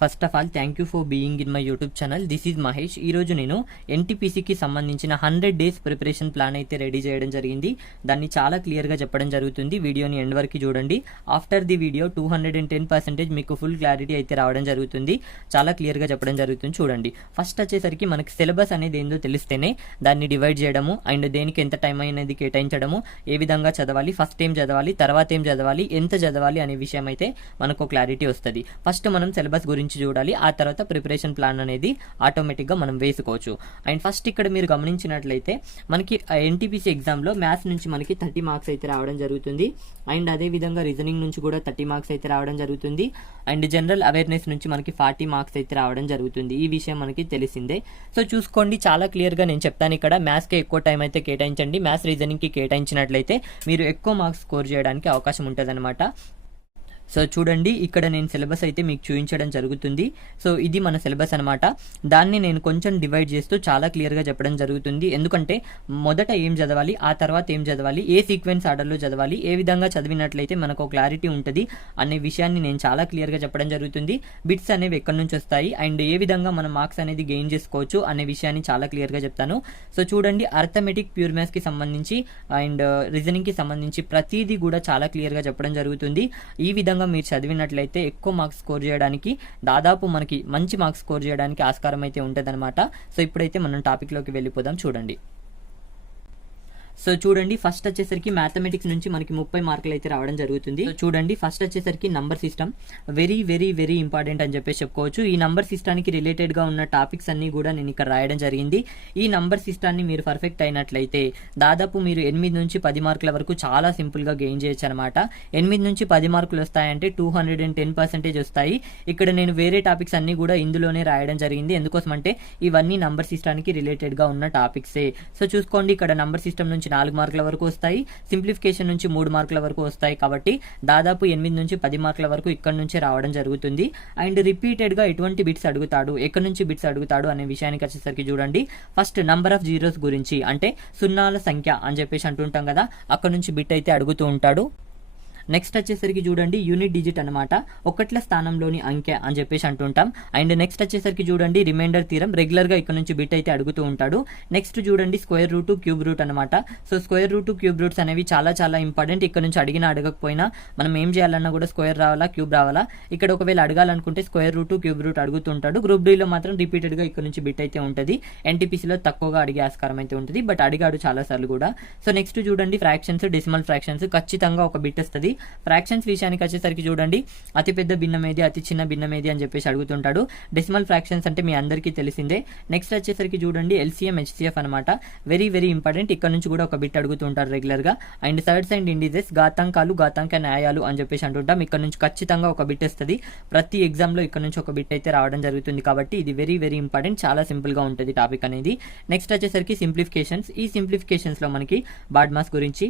First of all thank you for being in my YouTube channel. This is Mahesh. ఈరోజు నేను ఎన్టీపీసీకి సంబంధించిన 100 days preparation plan అయితే ready చేయడం జరిగింది. దాన్ని చాలా క్లియర్గా చెప్పడం జరుగుతుంది. వీడియోని ఎండ్ వరకు చూడండి. ఆఫ్టర్ ది వీడియో 210% మీకు ఫుల్ క్లారిటీ అయితే రావడం జరుగుతుంది. చాలా క్లియర్గా చెప్పడం జరుగుతుంది. చూడండి, ఫస్ట్ వచ్చేసరికి మనకి సిలబస్ అనేది ఏందో తెలిస్తేనే దాన్ని డివైడ్ చేయడము అండ్ దేనికి ఎంత టైం అనేది కేటాయించడము, ఏ విధంగా చదవాలి, ఫస్ట్ ఏం చదవాలి, తర్వాత ఏం చదవాలి, ఎంత చదవాలి అనే విషయం అయితే మనకు క్లారిటీ వస్తుంది. ఫస్ట్ మనం సిలబస్ గురించి చూడాలి. ఆ తర్వాత ప్రిపరేషన్ ప్లాన్ అనేది ఆటోమేటిక్గా మనం వేసుకోవచ్చు. అండ్ ఫస్ట్ ఇక్కడ మీరు గమనించినట్లయితే మనకి ఎన్టీపీసీ ఎగ్జామ్లో మ్యాథ్స్ నుంచి మనకి 30 మార్క్స్ అయితే రావడం జరుగుతుంది. అండ్ అదేవిధంగా రీజనింగ్ నుంచి కూడా 30 మార్క్స్ అయితే రావడం జరుగుతుంది. అండ్ జనరల్ అవేర్నెస్ నుంచి మనకి 40 మార్క్స్ అయితే రావడం జరుగుతుంది. ఈ విషయం మనకి తెలిసిందే. సో చూసుకోండి, చాలా క్లియర్గా నేను చెప్తాను. ఇక్కడ మ్యాథ్స్కి ఎక్కువ టైం అయితే కేటాయించండి. మ్యాథ్స్ రీజనింగ్కి కేటాయించినట్లయితే మీరు ఎక్కువ మార్క్స్ స్కోర్ చేయడానికి అవకాశం ఉంటుంది అనమాట. సో చూడండి, ఇక్కడ నేను సిలబస్ అయితే మీకు చూపించడం జరుగుతుంది. సో ఇది మన సిలబస్ అనమాట. దాన్ని నేను కొంచెం డివైడ్ చేస్తూ చాలా క్లియర్గా చెప్పడం జరుగుతుంది. ఎందుకంటే మొదట ఏం చదవాలి, ఆ తర్వాత ఏం చదవాలి, ఏ సీక్వెన్స్ ఆర్డర్లో చదవాలి, ఏ విధంగా చదివినట్లయితే మనకు క్లారిటీ ఉంటుంది అనే విషయాన్ని నేను చాలా క్లియర్గా చెప్పడం జరుగుతుంది. బిట్స్ అనేవి ఎక్కడి నుంచి వస్తాయి అండ్ ఏ విధంగా మనం మార్క్స్ అనేది గెయిన్ చేసుకోవచ్చు అనే విషయాన్ని చాలా క్లియర్గా చెప్తాను. సో చూడండి, అర్థమెటిక్, ప్యూర్ మ్యాథ్స్కి సంబంధించి అండ్ రీజనింగ్కి సంబంధించి ప్రతిదీ కూడా చాలా క్లియర్గా చెప్పడం జరుగుతుంది. ఈ విధంగా మీరు చదివినట్లయితే ఎక్కువ మార్క్స్ స్కోర్ చేయడానికి, దాదాపు మనకి మంచి మార్క్స్ స్కోర్ చేయడానికి ఆస్కారం అయితే ఉంటుంది అనమాట. సో ఇప్పుడైతే మనం టాపిక్లోకి వెళ్ళిపోదాం. చూడండి, సో చూడండి, ఫస్ట్ వచ్చేసరికి మ్యాథమెటిక్స్ నుంచి మనకి 30 మార్కులు అయితే రావడం జరుగుతుంది. సో చూడండి, ఫస్ట్ వచ్చేసరికి number system very very very important అని చెప్పేసి చెప్పుకోవచ్చు. ఈ నంబర్ సిస్టానికి రిలేటెడ్ గా ఉన్న టాపిక్స్ అన్ని కూడా నేను ఇక్కడ రాయడం జరిగింది. ఈ నంబర్ సిస్టాన్ని మీరు పర్ఫెక్ట్ అయినట్లయితే దాదాపు మీరు 8 నుంచి 10 మార్కుల వరకు చాలా సింపుల్ గా గెయిన్ చేయొచ్చు అనమాట. 8 నుంచి 10 మార్కులు వస్తాయంటే 210% వస్తాయి. ఇక్కడ నేను వేరే టాపిక్స్ అన్ని కూడా ఇందులోనే రాయడం జరిగింది. ఎందుకోసం అంటే ఇవన్నీ నంబర్ సిస్టానికి రిలేటెడ్ గా ఉన్న టాపిక్సే. సో చూసుకోండి, ఇక్కడ నంబర్ సిస్టమ్ నుంచి 4 మార్కుల వరకు వస్తాయి, సింప్లిఫికేషన్ నుంచి 3 మార్కుల వరకు వస్తాయి. కాబట్టి దాదాపు 8 నుంచి 10 మార్కుల వరకు ఇక్కడ నుంచి రావడం జరుగుతుంది. అండ్ రిపీటెడ్ గా ఎటువంటి బిట్స్ అడుగుతాడు, ఎక్కడి నుంచి బిట్స్ అడుగుతాడు అనే విషయానికి వచ్చేసరికి చూడండి, ఫస్ట్ నంబర్ ఆఫ్ జీరోస్ గురించి, అంటే సున్నాల సంఖ్య అని చెప్పేసి అంటుంటాం కదా, అక్కడ నుంచి బిట్ అయితే అడుగుతూ ఉంటాడు. నెక్స్ట్ వచ్చేసరికి చూడండి, యూనిట్ డిజిట్ అనమాట, ఒకట్ల స్థానంలోని అంకె అని చెప్పేసి అంటుంటాం. అండ్ నెక్స్ట్ వచ్చేసరికి చూడండి, రిమైండర్ థీరం, రెగ్యులర్ గా ఇక్కడ నుంచి బిట్ అయితే అడుగుతూ ఉంటాడు. నెక్స్ట్ చూడండి, స్క్వేర్ రూట్, క్యూబ్ రూట్ అనమాట. So square root, cube roots అనేవి చాలా చాలా ఇంపార్టెంట్. ఇక్కడ నుంచి అడిగినా అడగకపోయినా మనం ఏం చేయాలన్నా కూడా స్క్వేర్ రావాలా, క్యూబ్ రావాలా. ఇక్కడ ఒకవేళ అడగాలనుకుంటే స్క్వేర్ రూట్, క్యూబ్ రూట్ అడుగుతుంటాడు. గ్రూప్ డీలో మాత్రం రిపీటెడ్ గా ఇక్కడ నుంచి బిట్ అయితే ఉంటుంది. ఎన్టీపీసీలో తక్కువగా అడిగే ఆస్కారం అయితే ఉంటుంది, బట్ అడిగాడు చాలా సార్లు కూడా. సో నెక్స్ట్ చూడండి, ఫ్రాక్షన్స్, డెసిమల్ ఫ్రాక్షన్స్, ఖచ్చితంగా ఒక బిట్ వస్తుంది. ఫ్రాక్షన్స్ విషయానికి వచ్చేసరికి చూడండి, అతిపెద్ద భిన్నమేది, అతి చిన్న భిన్నమేది అని చెప్పేసి అడుగుతుంటాడు. డెసిమల్ ఫ్రాక్షన్స్ అంటే మీ అందరికీ తెలిసిందే. నెక్స్ట్ వచ్చేసరికి చూడండి, ఎల్సీఎం, హెచ్సీఎఫ్ అనమాట, వెరీ వెరీ ఇంపార్టెంట్. ఇక్కడ నుంచి కూడా ఒక బిట్ అడుగుతుంటారు రెగ్యులర్ గా. అండ్ సర్డ్స్ అండ్ ఇండిజెస్, ఘాతాంకాలు, ఘాతాంక న్యాయాలు అని చెప్పేసి అంటుంటాం. ఇక్కడ నుంచి ఖచ్చితంగా ఒక బిట్ వస్తుంది. ప్రతి ఎగ్జామ్ లో ఇక్కడ నుంచి ఒక బిట్ అయితే రావడం జరుగుతుంది. కాబట్టి ఇది వెరీ వెరీ ఇంపార్టెంట్. చాలా సింపుల్ గా ఉంటుంది టాపిక్ అనేది. నెక్స్ట్ వచ్చేసరికి సింప్లిఫికేషన్స్. ఈ సింప్లిఫికేషన్స్ లో మనకి బాడ్మాస్ గురించి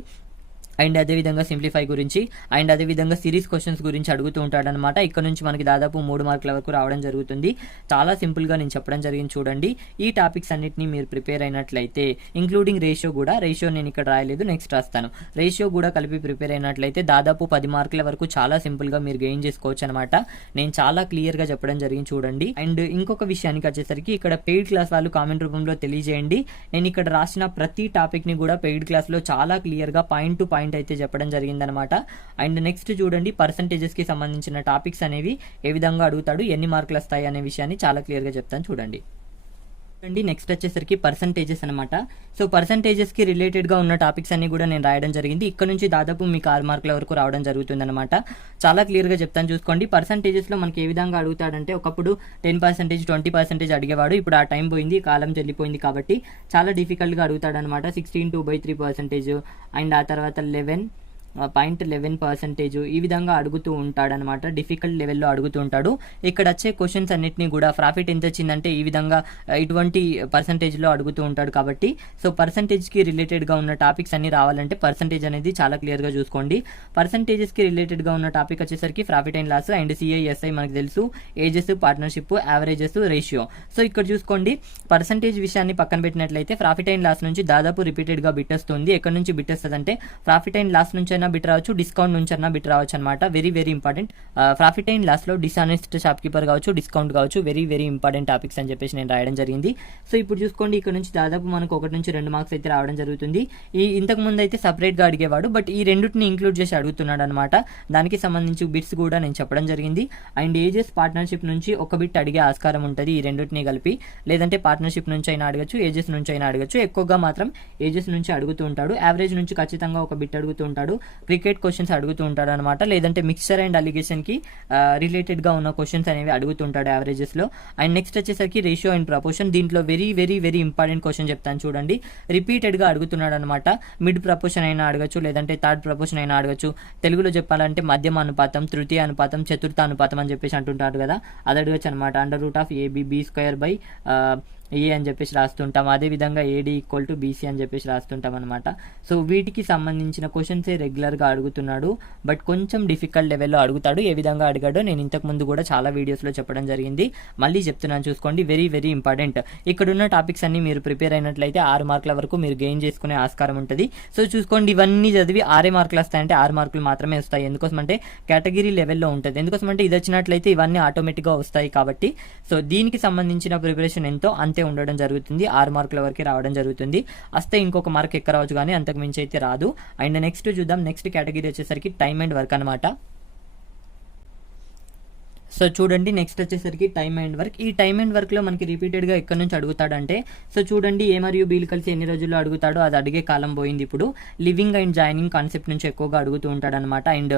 అండ్ అదేవిధంగా సింప్లిఫై గురించి అండ్ అదేవిధంగా సిరీస్ క్వశ్చన్స్ గురించి అడుగుతూ ఉంటాడనమాట. ఇక్కడ నుంచి మనకి దాదాపు 3 మార్కుల వరకు రావడం జరుగుతుంది. చాలా సింపుల్గా నేను చెప్పడం జరిగింది. చూడండి, ఈ టాపిక్స్ అన్నిటిని మీరు ప్రిపేర్ అయినట్లయితే, ఇంక్లూడింగ్ రేషియో కూడా, రేషియో నేను ఇక్కడ రాయలేదు, నెక్స్ట్ రాస్తాను. రేషియో కూడా కలిపి ప్రిపేర్ అయినట్లయితే దాదాపు 10 మార్కుల వరకు చాలా సింపుల్గా మీరు గెయిన్ చేసుకోవచ్చు అనమాట. నేను చాలా క్లియర్గా చెప్పడం జరిగింది. చూడండి, అండ్ ఇంకొక విషయానికి వచ్చేసరికి ఇక్కడ పెయిడ్ క్లాస్ వాళ్ళు కామెంట్ రూపంలో తెలియజేయండి. నేను ఇక్కడ రాసిన ప్రతి టాపిక్ని కూడా పెయిడ్ క్లాస్లో చాలా క్లియర్గా పాయింట్ టు పాయింట్ అయితే చెప్పడం జరిగిందనమాట. అండ్ నెక్స్ట్ చూడండి, పర్సంటేజెస్ కి సంబంధించిన టాపిక్స్ అనేవి ఏ విధంగా అడుగుతాడు, ఎన్ని మార్కులు వస్తాయి అనే విషయాన్ని చాలా క్లియర్ గా చెప్తాను. చూడండి, నెక్స్ట్ వచ్చేసరికి పర్సంటేజెస్ అనమాట. సో పర్సంటేజెస్ కి రిలేటెడ్ గా ఉన్న టాపిక్స్ అన్ని కూడా నేను రాయడం జరిగింది. ఇక్కడ నుంచి దాదాపు మీకు 6 మార్కుల వరకు రావడం జరుగుతుంది అనమాట. చాలా క్లియర్ గా చెప్తాను. చూసుకోండి, పర్సంటేజెస్ లో మనకి ఏ విధంగా అడుగుతాడంటే, ఒకప్పుడు 10%, 20% అడిగేవాడు. ఇప్పుడు ఆ టైం పోయింది, కాలం చెల్లిపోయింది. కాబట్టి చాలా డిఫికల్ట్ గా అడుగుతాడు అనమాట. 16/2/3% అండ్ ఆ తర్వాత 11.11% ఈ విధంగా అడుగుతూ ఉంటాడనమాట. డిఫికల్ట్ లెవెల్లో అడుగుతూ ఉంటాడు. ఇక్కడ వచ్చే క్వశ్చన్స్ అన్నిటిని కూడా ప్రాఫిట్ ఎంత వచ్చిందంటే ఈ విధంగా ఇటువంటి పర్సంటేజ్లో అడుగుతూ ఉంటాడు. కాబట్టి సో పర్సంటేజ్కి రిలేటెడ్గా ఉన్న టాపిక్స్ అన్ని రావాలంటే పర్సంటేజ్ అనేది చాలా క్లియర్గా చూసుకోండి. పర్సంటేజెస్కి రిలేటెడ్గా ఉన్న టాపిక్ వచ్చేసరికి ప్రాఫిట్ అండ్ లాస్ అండ్ సిఐఎస్ఐ మనకు తెలుసు, ages, partnership, averages, ratio. So ఇక్కడ చూసుకోండి, పర్సంటేజ్ విషయాన్ని పక్కన పెట్టినట్లయితే ప్రాఫిట్ అండ్ లాస్ నుంచి దాదాపు రిపీటెడ్గా బిట్ వస్తుంది. ఎక్కడి నుంచి బిట్ వస్తుంది అంటే ప్రాఫిట్ అండ్ లాస్ నుంచి అయినా బిట్ రావచ్చు, డిస్కౌంట్ నుంచి అయినా బిట్ రావచ్చు అనమాట. Very very important. Profit and loss లో డిస్ఆనెస్ట్ షాప్ కీపర్ కావచ్చు, డిస్కౌంట్ కావచ్చు, వెరీ వెరీ ఇంపార్టెంట్ టాపిక్స్ అని చెప్పేసి నేను రాయడం జరిగింది. సో ఇప్పుడు చూసుకోండి, ఇక్కడ నుంచి దాదాపు మనకు 1 నుంచి 2 మార్క్స్ అయితే రావడం జరుగుతుంది. ఇంతకు ముందు అయితే సపరేట్ గా అడిగేవాడు, బట్ ఈ రెండింటిని ఇంక్లూడ్ చేసి అడుగుతున్నాడు అనమాట. దానికి సంబంధించి బిట్స్ కూడా నేను చెప్పడం జరిగింది. అండ్ ఏజెస్ పార్ట్నర్షిప్ నుంచి ఒక బిట్ అడిగే ఆస్కారం ఉంటుంది ఈ రెండింటిని కలిపి, లేదంటే పార్ట్నర్షిప్ నుంచి అయినా అడగచ్చు, ఏజెస్ నుంచి అయినా అడగచ్చు. ఎక్కువగా మాత్రం ఏజెస్ నుంచి అడుగుతూ ఉంటాడు. యావరేజ్ నుంచి ఖచ్చితంగా ఒక బిట్ అడుగుతూ ఉంటాడు. క్రికెట్ క్వశ్చన్స్ అడుగుతూ ఉంటాడు అనమాట, లేదంటే మిక్స్చర్ అండ్ అలిగేషన్ కి రిలేటెడ్ గా ఉన్న క్వశ్చన్స్ అనేవి అడుగుతుంటాడు యావరేజెస్ లో. అండ్ నెక్స్ట్ వచ్చేసరికి రేషియో అండ్ ప్రపోర్షన్. దీంట్లో very very very important question చెప్తాను చూడండి. రిపీటెడ్ గా అడుగుతున్నాడు అనమాట. మిడ్ ప్రపోర్షన్ అయినా అడగచ్చు, లేదంటే థర్డ్ ప్రపోర్షన్ అయినా అడగచ్చు. తెలుగులో చెప్పాలంటే మధ్యమ అనుపాతం, తృతీయ అనుపాతం, చతుర్థ అనుపాతం అని చెప్పేసి అంటుంటారు కదా, అది అడగచ్చు అనమాట. √AB² ఏ అని చెప్పేసి రాస్తుంటాం. అదేవిధంగా ఏడి =BC అని చెప్పేసి రాస్తుంటాం అనమాట. సో వీటికి సంబంధించిన క్వశ్చన్సే రెగ్యులర్గా అడుగుతున్నాడు, బట్ కొంచెం డిఫికల్ట్ లెవెల్లో అడుగుతాడు. ఏ విధంగా అడిగాడో నేను ఇంతకు ముందు కూడా చాలా వీడియోస్లో చెప్పడం జరిగింది. మళ్ళీ చెప్తున్నాను చూసుకోండి, వెరీ వెరీ ఇంపార్టెంట్. ఇక్కడున్న టాపిక్స్ అన్ని మీరు ప్రిపేర్ అయినట్లయితే 6 మార్కుల వరకు మీరు గెయిన్ చేసుకునే ఆస్కారం ఉంటుంది. సో చూసుకోండి, ఇవన్నీ చదివి 6 మార్కులు వస్తాయంటే 6 మార్కులు మాత్రమే వస్తాయి. ఎందుకోసమంటే కేటగిరీ లెవెల్లో ఉంటుంది. ఎందుకోసమంటే ఇది వచ్చినట్లయితే ఇవన్నీ ఆటోమేటిక్గా వస్తాయి కాబట్టి. సో దీనికి సంబంధించిన ప్రిపరేషన్ ఎంతో అంతే ఉండడం జరుగుతుంది. 6 మార్కుల వరకు రావడం జరుగుతుంది. వస్తే ఇంకొక మార్క్ ఎక్క రావచ్చు, కానీ అంతకు మించి అయితే రాదు. అండ్ నెక్స్ట్ చూద్దాం, నెక్స్ట్ కేటగిరీ వచ్చేసరికి టైమ్ అండ్ వర్క్ అనమాట. సో చూడండి, నెక్స్ట్ వచ్చేసరికి టైమ్ అండ్ వర్క్. ఈ టైమ్ అండ్ వర్క్ లో మనకి రిపీటెడ్ గా ఎక్కడి నుంచి అడుగుతాడంటే, సో చూడండి, ఏ మరియు బీలు కలిసి ఎన్ని రోజుల్లో అడుగుతాడో అది అడిగే కాలం పోయింది. ఇప్పుడు లివింగ్ అండ్ జాయినింగ్ కాన్సెప్ట్ నుంచి ఎక్కువగా అడుగుతూ ఉంటాడు అనమాట. అండ్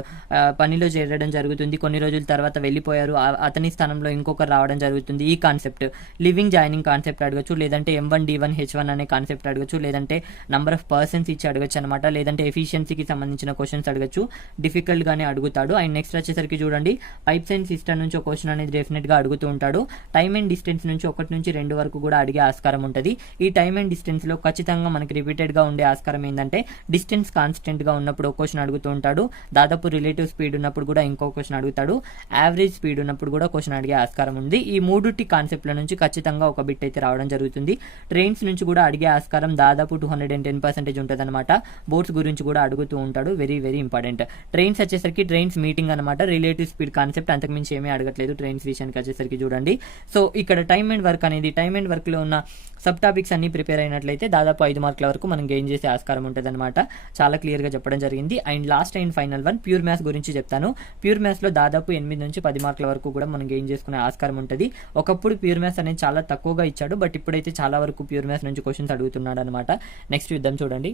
పనిలో చేరడం జరుగుతుంది, కొన్ని రోజుల తర్వాత వెళ్ళిపోయారు, అతని స్థానంలో ఇంకొకరు రావడం జరుగుతుంది. ఈ కాన్సెప్ట్ లివింగ్ జాయినింగ్ కాన్సెప్ట్ అడగచ్చు, లేదంటే M1 D1 H1 అనే కాన్సెప్ట్ అడగచ్చు, లేదంటే నంబర్ ఆఫ్ పర్సన్స్ ఇచ్చి అడగచ్చు అనమాట, లేదంటే ఎఫిషియన్సీకి సంబంధించిన క్వశ్చన్స్ అడగచ్చు. డిఫికల్ట్ గానే అడుగుతాడు. అండ్ నెక్స్ట్ వచ్చేసరికి చూడండి, పైప్స్ అండ్ సిస్టమ్ నుంచి ఒక క్వశ్చన్ అనేది డెఫినెట్ గా అడుగుతూ ఉంటాడు. టైమ్ అండ్ డిస్టెన్స్ నుంచి 1 నుంచి 2 వరకు కూడా అడిగే ఆస్కారం ఉంటుంది. ఈ టైమ్ అండ్ డిస్టెన్స్ లో ఖచ్చితంగా మనకి రిపీటెడ్ గా ఉండే ఆస్కారం ఏంటంటే, డిస్టెన్స్ కాన్స్టెంట్ గా ఉన్నప్పుడు ఒక క్వశ్చన్ అడుగుతూ ఉంటాడు, దాదాపు రిలేటివ్ స్పీడ్ ఉన్నప్పుడు కూడా ఇంకో క్వశ్చన్ అడుగుతాడు, యావరేజ్ స్పీడ్ ఉన్నప్పుడు కూడా క్వశ్చన్ అడిగే ఆస్కారం ఉంది. ఈ 3 కాన్సెప్ట్ల నుంచి ఖచ్చితంగా ఒక బిట్ అయితే రావడం జరుగుతుంది. ట్రైన్స్ నుంచి కూడా అడిగే ఆస్కారం దాదాపు 210% ఉంటుంది అనమాట. బోట్స్ గురించి కూడా అడుగుతూ ఉంటాడు. Very very important. ట్రైన్స్ వచ్చేసరికి ట్రైన్స్ మీటింగ్ అనమాట, రిలేటివ్ స్పీడ్ కాన్సెప్ట్, అంతకుమించి ఏమీ అడగట్లేదు ట్రైన్స్ విషయానికి వచ్చేసరికి. చూడండి, సో ఇక్కడ టైమ్ అండ్ వర్క్ అనేది, టైమ్ అండ్ వర్క్ లో ఉన్న సబ్ టాపిక్స్ అన్ని ప్రిపేర్ అయినట్లయితే దాదాపు 5 మార్కుల వరకు మనం గెయిన్ చేసే ఆస్కారం ఉంటుంది అనమాట. చాలా క్లియర్ గా చెప్పడం జరిగింది. And last and final one, pure maths గురించి చెప్తాను. ప్యూర్ మ్యాథ్స్ లో దాదాపు 8 నుంచి 10 మార్కుల వరకు కూడా మనం గెయిన్ చేసుకునే ఆస్కారం ఉంటుంది. ఒకప్పుడు ప్యూర్ మ్యాథ్స్ అనేది చాలా తక్కువగా ఇచ్చాడు, బట్ ఇప్పుడైతే చాలా వరకు ప్యూర్ మ్యాథ్స్ నుంచి క్వశ్చన్స్ అడుగుతున్నాడు అనమాట. నెక్స్ట్ చూద్దాం చూడండి.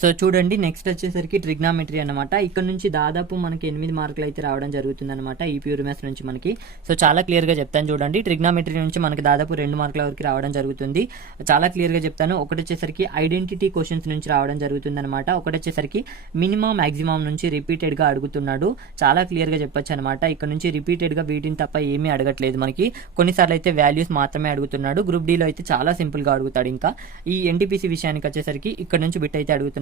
సో చూడండి, నెక్స్ట్ వచ్చేసరికి ట్రిగ్నామెట్రీ అనమాట. ఇక్కడ నుంచి దాదాపు మనకి 8 మార్కులు అయితే రావడం జరుగుతుంది అనమాట ఈ ప్యూర్ మ్యాథ్స్ నుంచి మనకి. సో చాలా క్లియర్ గా చెప్తాను చూడండి, ట్రిగ్నామెట్రీ నుంచి మనకి దాదాపు 2 మార్కుల వరకు రావడం జరుగుతుంది. చాలా క్లియర్ గా చెప్తాను. ఒకటి వచ్చేసరికి ఐడెంటిటీ క్వశ్చన్స్ నుంచి రావడం జరుగుతుంది అనమాట. ఒకటి వచ్చేసరికి మినిమం మాక్సిమం నుంచి రిపీటెడ్ గా అడుగుతున్నాడు. చాలా క్లియర్ గా చెప్పొచ్చు అనమాట. ఇక్కడ నుంచి రిపీటెడ్ గా వీటిని తప్ప ఏమీ అడగట్లేదు మనకి. కొన్నిసార్లు అయితే వాల్యూస్ మాత్రమే అడుగుతున్నాడు. గ్రూప్ డి లో అయితే చాలా సింపుల్ గా అడుగుతాడు. ఇంకా ఈ ఎన్టీపీసీ విషయానికి వచ్చేసరికి ఇక్కడ నుంచి బిట్ అయితే అడుగుతున్నాడు.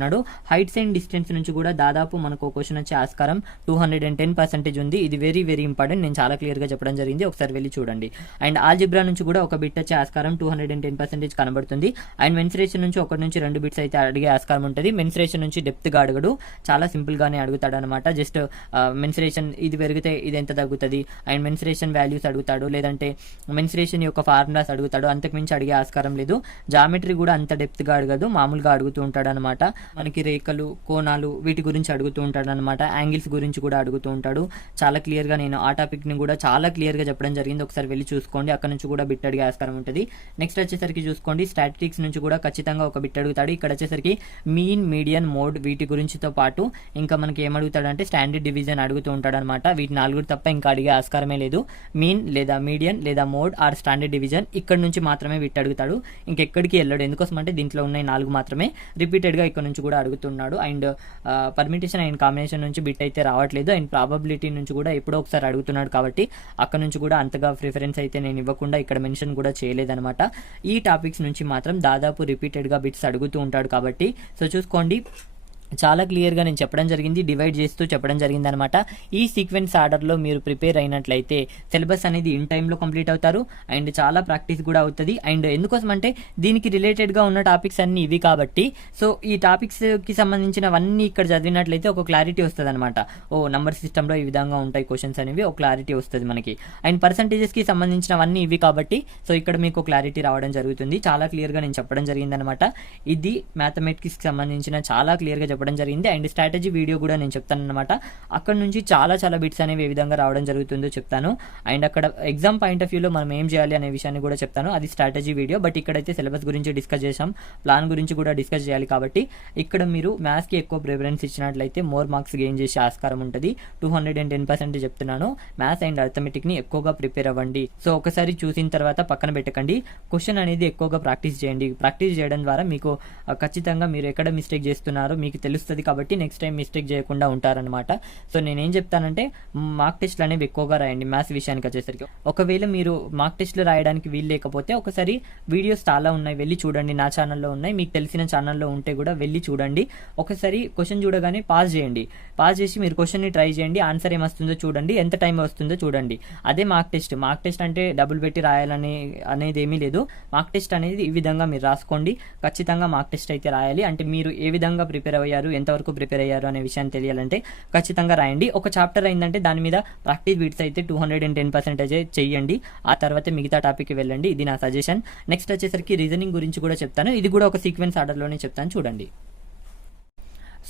హైట్స్ అండ్ డిస్టెన్స్ నుంచి కూడా దాదాపు మనకు ఒక క్వశ్చన్ వచ్చే ఆస్కారం 210% ఉంది. ఇది వెరీ వెరీ ఇంపార్టెంట్. నేను చాలా క్లియర్ గా చెప్పడం జరిగింది, ఒకసారి వెళ్ళి చూడండి. అండ్ ఆల్జిబ్రా నుంచి కూడా ఒక బిట్ వచ్చే ఆస్కారం 210% కనబడుతుంది. అండ్ మెన్సురేషన్ నుంచి 1 నుంచి 2 బిట్స్ అయితే అడిగే ఆస్కారం ఉంటుంది. మెన్సురేషన్ నుంచి డెప్త్ గా అడగడు, చాలా సింపుల్ గానే అడుగుతాడు అనమాట. జస్ట్ మెన్సురేషన్ ఇది పెరిగితే ఇది ఎంత తగ్గుతుంది, అండ్ మెన్సురేషన్ వాల్యూస్ అడుగుతాడు, లేదంటే మెన్సురేషన్ యొక్క ఫార్ములాస్ అడుగుతాడు. అంతకుమించి అడిగే ఆస్కారం లేదు. జామెట్రీ కూడా అంత డెప్త్ గా అడగదు, మామూలుగా అడుగుతూ ఉంటాడు అనమాట. మనకి రేఖలు, కోణాలు వీటి గురించి అడుగుతూ ఉంటాడు అనమాట. యాంగిల్స్ గురించి కూడా అడుగుతూ ఉంటాడు. చాలా క్లియర్ గా నేను ఆ టాపిక్ ని కూడా చాలా క్లియర్ గా చెప్పడం జరిగింది, ఒకసారి వెళ్ళి చూసుకోండి. అక్కడ నుంచి కూడా బిట్ అడిగే ఆస్కారం ఉంటుంది. నెక్స్ట్ వచ్చేసరికి చూసుకోండి, స్టాటిస్టిక్స్ నుంచి కూడా ఖచ్చితంగా ఒక బిట్ అడుగుతాడు. ఇక్కడ వచ్చేసరికి మీన్, మీడియన్, మోడ్ వీటి గురించితో పాటు ఇంకా మనకి ఏం అడుగుతాడంటే స్టాండర్డ్ డివిజన్ అడుగుతూ ఉంటాడు అనమాట. వీటి 4 తప్ప ఇంకా అడిగే ఆస్కారమే లేదు. మీన్ లేదా మీడియన్ లేదా మోడ్ ఆర్ స్టాండర్డ్ డివిజన్ ఇక్కడ నుంచి మాత్రమే బిట్ అడుగుతాడు. ఇంకెక్కడికి వెళ్ళాడు. ఎందుకోసం అంటే దీంట్లో ఉన్నాయి 4 మాత్రమే. రిపీటెడ్ గా ఇక్కడ నుంచి కూడా అడుగుతున్నాడు. అండ్ పర్మిటేషన్ అండ్ కాంబినేషన్ నుంచి బిట్ అయితే రావట్లేదు. అండ్ ప్రాబబిలిటీ నుంచి కూడా ఎప్పుడో ఒకసారి అడుగుతున్నాడు కాబట్టి అక్కడ నుంచి కూడా అంతగా ప్రిఫరెన్స్ అయితే నేను ఇవ్వకుండా ఇక్కడ మెన్షన్ కూడా చేయలేదన్నమాట. ఈ టాపిక్స్ నుంచి మాత్రం దాదాపు రిపీటెడ్ గా బిట్స్ అడుగుతూ ఉంటాడు కాబట్టి. సో చూసుకోండి, చాలా క్లియర్గా నేను చెప్పడం జరిగింది, డివైడ్ చేస్తూ చెప్పడం జరిగింది అనమాట. ఈ సీక్వెన్స్ ఆర్డర్లో మీరు ప్రిపేర్ అయినట్లయితే సిలబస్ అనేది ఇన్ టైంలో కంప్లీట్ అవుతారు అండ్ చాలా ప్రాక్టీస్ కూడా అవుతుంది. అండ్ ఎందుకోసం అంటే దీనికి రిలేటెడ్గా ఉన్న టాపిక్స్ అన్నీ ఇవి కాబట్టి, సో ఈ టాపిక్స్కి సంబంధించినవన్నీ ఇక్కడ చదివినట్లయితే ఒక క్లారిటీ వస్తుంది అనమాట. నంబర్ సిస్టంలో ఈ విధంగా ఉంటాయి క్వశ్చన్స్ అనేవి, ఒక క్లారిటీ వస్తుంది మనకి. అండ్ పర్సంటేజెస్కి సంబంధించినవన్నీ ఇవి కాబట్టి, సో ఇక్కడ మీకు క్లారిటీ రావడం జరుగుతుంది. చాలా క్లియర్గా నేను చెప్పడం జరిగింది అనమాట. ఇది మ్యాథమెటిక్స్కి సంబంధించిన చాలా క్లియర్గా చెప్పడం జరిగింది. అండ్ స్ట్రాటజీ వీడియో కూడా నేను చెప్తాను అనమాట. అక్కడ నుంచి చాలా బిట్స్ అనేవి ఏ విధంగా రావడం జరుగుతుందో చెప్తాను. అండ్ అక్కడ ఎగ్జామ్ పాయింట్ ఆఫ్ వ్యూలో మనం ఏం చేయాలి అనే విషయాన్ని కూడా చెప్తాను. అది స్ట్రాటజీ వీడియో. బట్ ఇక్కడైతే సిలబస్ గురించి డిస్కస్ చేసాం, ప్లాన్ గురించి కూడా డిస్కస్ చేయాలి కాబట్టి ఇక్కడ మీరు మ్యాథ్స్కి ఎక్కువ ప్రిఫరెన్స్ ఇచ్చినట్లయితే మోర్ మార్క్స్ గెయిన్ చేసే ఆస్కారం ఉంటుంది. 210% చెప్తున్నాను. మ్యాథ్స్ అండ్ అర్థమెటిక్ని ఎక్కువగా ప్రిపేర్ అవ్వండి. సో ఒకసారి చూసిన తర్వాత పక్కన పెట్టకండి. క్వశ్చన్ అనేది ఎక్కువగా ప్రాక్టీస్ చేయండి. ప్రాక్టీస్ చేయడం ద్వారా మీకు ఖచ్చితంగా మీరు ఎక్కడ మిస్టేక్ చేస్తున్నారో మీకు తెలుస్తుంది కాబట్టి నెక్స్ట్ టైం మిస్టేక్ చేయకుండా ఉంటారనమాట. సో నేనేం చెప్తానంటే మార్క్ టెస్ట్లు అనేవి ఎక్కువగా రాయండి. మ్యాథ్స్ విషయానికి వచ్చేసరికి ఒకవేళ మీరు మార్క్ టెస్ట్లు రాయడానికి వీలు లేకపోతే ఒకసారి వీడియోస్ చాలా ఉన్నాయి, వెళ్ళి చూడండి. నా ఛానల్లో ఉన్నాయి, మీకు తెలిసిన ఛానల్లో ఉంటే కూడా వెళ్ళి చూడండి. ఒకసారి క్వశ్చన్ చూడగానే పాజ్ చేయండి. పాజ్ చేసి మీరు క్వశ్చన్ని ట్రై చేయండి. ఆన్సర్ ఏమొస్తుందో చూడండి, ఎంత టైం వస్తుందో చూడండి. అదే మార్క్ టెస్ట్. మార్క్ టెస్ట్ అంటే డబ్బులు పెట్టి అనేది ఏమీ లేదు. మార్క్ టెస్ట్ అనేది ఈ విధంగా మీరు రాసుకోండి. ఖచ్చితంగా మార్క్ టెస్ట్ అయితే రాయాలి. అంటే మీరు ఏ విధంగా ప్రిపేర్ అయ్యారు, ఎంతవరకు ప్రిపేర్ అయ్యారు అనే విషయాన్ని తెలియాలంటే ఖచ్చితంగా రాయండి. ఒక చాప్టర్ అయిందంటే దాని మీద ప్రాక్టీస్ బిట్స్ అయితే 210% చేయండి. ఆ తర్వాత మిగతా టాపిక్కి వెళ్ళండి. ఇది నా సజెషన్. నెక్స్ట్ వచ్చేసరికి రీజనింగ్ గురించి కూడా చెప్తాను. ఇది కూడా ఒక సీక్వెన్స్ ఆర్డర్లోనే చెప్తాను, చూడండి.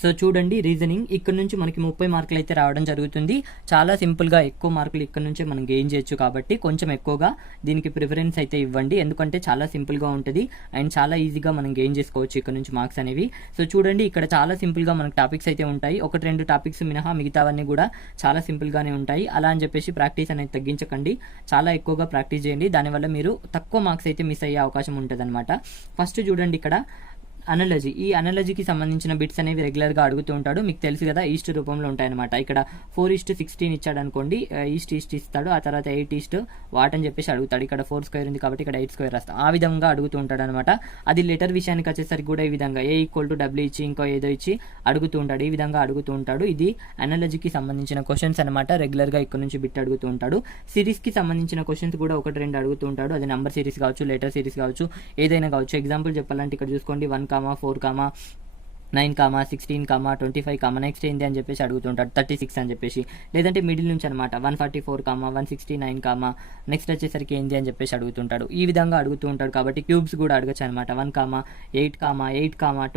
సో చూడండి, రీజనింగ్ ఇక్కడ నుంచి మనకి 30 మార్కులు అయితే రావడం జరుగుతుంది. చాలా సింపుల్గా ఎక్కువ మార్కులు ఇక్కడ నుంచే మనం గెయిన్ చేయొచ్చు కాబట్టి కొంచెం ఎక్కువగా దీనికి ప్రిఫరెన్స్ అయితే ఇవ్వండి. ఎందుకంటే చాలా సింపుల్గా ఉంటుంది అండ్ చాలా ఈజీగా మనం గెయిన్ చేసుకోవచ్చు ఇక్కడ నుంచి మార్క్స్ అనేవి. సో చూడండి, ఇక్కడ చాలా సింపుల్గా మనకి టాపిక్స్ అయితే ఉంటాయి. 1-2 టాపిక్స్ మినహా మిగతావన్నీ కూడా చాలా సింపుల్గానే ఉంటాయి. అలా అని చెప్పేసి ప్రాక్టీస్ అనేది తగ్గించకండి. చాలా ఎక్కువగా ప్రాక్టీస్ చేయండి. దానివల్ల మీరు తక్కువ మార్క్స్ అయితే మిస్ అయ్యే అవకాశం ఉంటుంది అనమాట. ఫస్ట్ చూడండి, ఇక్కడ అనాలజీ. ఈ అనాలజీకి సంబంధించిన బిట్స్ అనేవి రెగ్యులర్గా అడుగుతూ ఉంటాడు. మీకు తెలుసు కదా, ఈస్ట్ రూపంలో ఉంటాయన్నమాట. ఇక్కడ 4:16 ఇచ్చాడు అనుకోండి, ఈస్ట్ ఇస్తాడు. ఆ తర్వాత 8 వాట్ అని చెప్పేసి అడుగుతాడు. ఇక్కడ 4 స్క్వేర్ ఉంది కాబట్టి ఇక్కడ 8 స్క్వేర్ రాస్తాం. ఆ విధంగా అడుగుతూ ఉంటాడు అనమాట. అది లెటర్ విషయానికి వచ్చేసరికి కూడా ఈ విధంగా A=W ఇచ్చి ఇంకో ఏదో ఇచ్చి అడుగుతూ ఉంటాడు. ఈ విధంగా అడుగుతూ ఉంటాడు. ఇది అనాలజీకి సంబంధించిన క్వశ్చన్స్ అనమాట. రెగ్యులర్గా ఇక్కడ నుంచి బిట్ అడుగుతూ ఉంటాడు. సిరీస్కి సంబంధించిన క్వశ్చన్స్ కూడా 1-2 అడుగుతూ ఉంటాడు. అది నంబర్ సిరీస్ కావచ్చు, లెటర్ సిరీస్ కావచ్చు, ఏదైనా కావచ్చు. ఎగ్జాంపుల్ చెప్పాలంటే ఇక్కడ చూసుకోండి, 1, 4, 9, 16, 25, నెక్స్ట్ ఏంటి అని చెప్పేసి అడుగుతుంటాడు. 36 అని చెప్పేసి, లేదంటే మిడిల్ నుంచి అనమాట 144, 169, నెక్స్ట్ వచ్చేసరికి ఏంటి అని చెప్పేసి అడుగుతుంటాడు. ఈ విధంగా అడుగుతూ ఉంటాడు కాబట్టి క్యూబ్స్ కూడా అడగచ్చు అనమాట. 1, 8,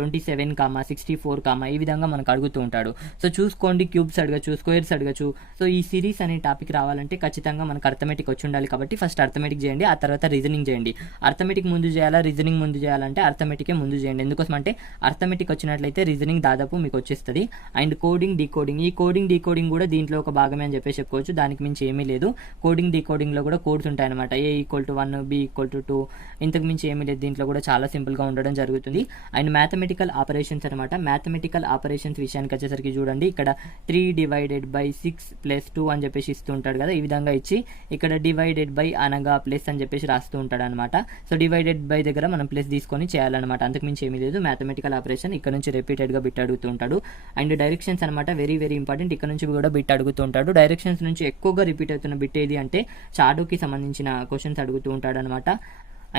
27, 64, ఈ విధంగా మనకు అడుగుతూ ఉంటాడు. సో చూసుకోండి, క్యూబ్స్ అడగచ్చు, స్క్వేర్స్ అడగచ్చు. సో ఈ సిరీస్ అనే టాపిక్ రావాలంటే ఖచ్చితంగా మనకు అర్థమెటిక్ వచ్చి ఉండాలి కాబట్టి ఫస్ట్ అర్థమెటిక్ చేయండి, ఆ తర్వాత రీజనింగ్ చేయండి. అర్థమెటిక్ ముందు చేయాలా, రీజనింగ్ ముందు చేయాలంటే అర్థమెటికే ముందు చేయండి. ఎందుకోసం అంటే అర్థమెటిక్ వచ్చినట్లయితే రీజనింగ్ దాదాపు మీకు వచ్చేస్తుంది. And coding, decoding. ఈ కోడింగ్, డీకోడింగ్ కూడా దీంట్లో ఒక భాగమే అని చెప్పేసి చెప్పుకోవచ్చు. దానికి మించి ఏమీ లేదు. కోడింగ్, డీకోడింగ్ లో కూడా కోడ్స్ ఉంటాయి అనమాట. A=1, B=2, ఇంతకు మించి ఏమీ లేదు. దీంట్లో కూడా చాలా సింపుల్ గా ఉండడం జరుగుతుంది. అండ్ మ్యాథమెటికల్ ఆపరేషన్స్ అనమాట. మ్యాథమెటికల్ ఆపరేషన్స్ విషయానికి వచ్చేసరికి చూడండి, ఇక్కడ 3/6 + 2 అని చెప్పేసి ఇస్తూ ఉంటాడు కదా. ఈ విధంగా ఇచ్చి ఇక్కడ డివైడెడ్ బై అనగా ప్లస్ అని చెప్పేసి రాస్తూ ఉంటాడు అనమాట. సో డివైడెడ్ బై దగ్గర మనం ప్లస్ తీసుకొని చేయాలన్నమాట. అంతకు మించి ఏమీ లేదు. మ్యాథమెటికల్ ఆపరేషన్ ఇక్కడ నుంచి రిపీటెడ్గా బిట్ అడుగుతూ ఉంటాడు. అండ్ డైరెక్షన్స్ అనమాట, వెరీ ఇంపార్టెంట్. ఇక్కడ నుంచి కూడా బిట్ అడుగుతూ ఉంటాడు. డైరెక్షన్స్ నుంచి ఎక్కువగా రిపీట్ అవుతున్న బిట్ ఏది అంటే షాడోకి సంబంధించిన క్వశ్చన్స్ అడుగుతూ ఉంటాడు అనమాట.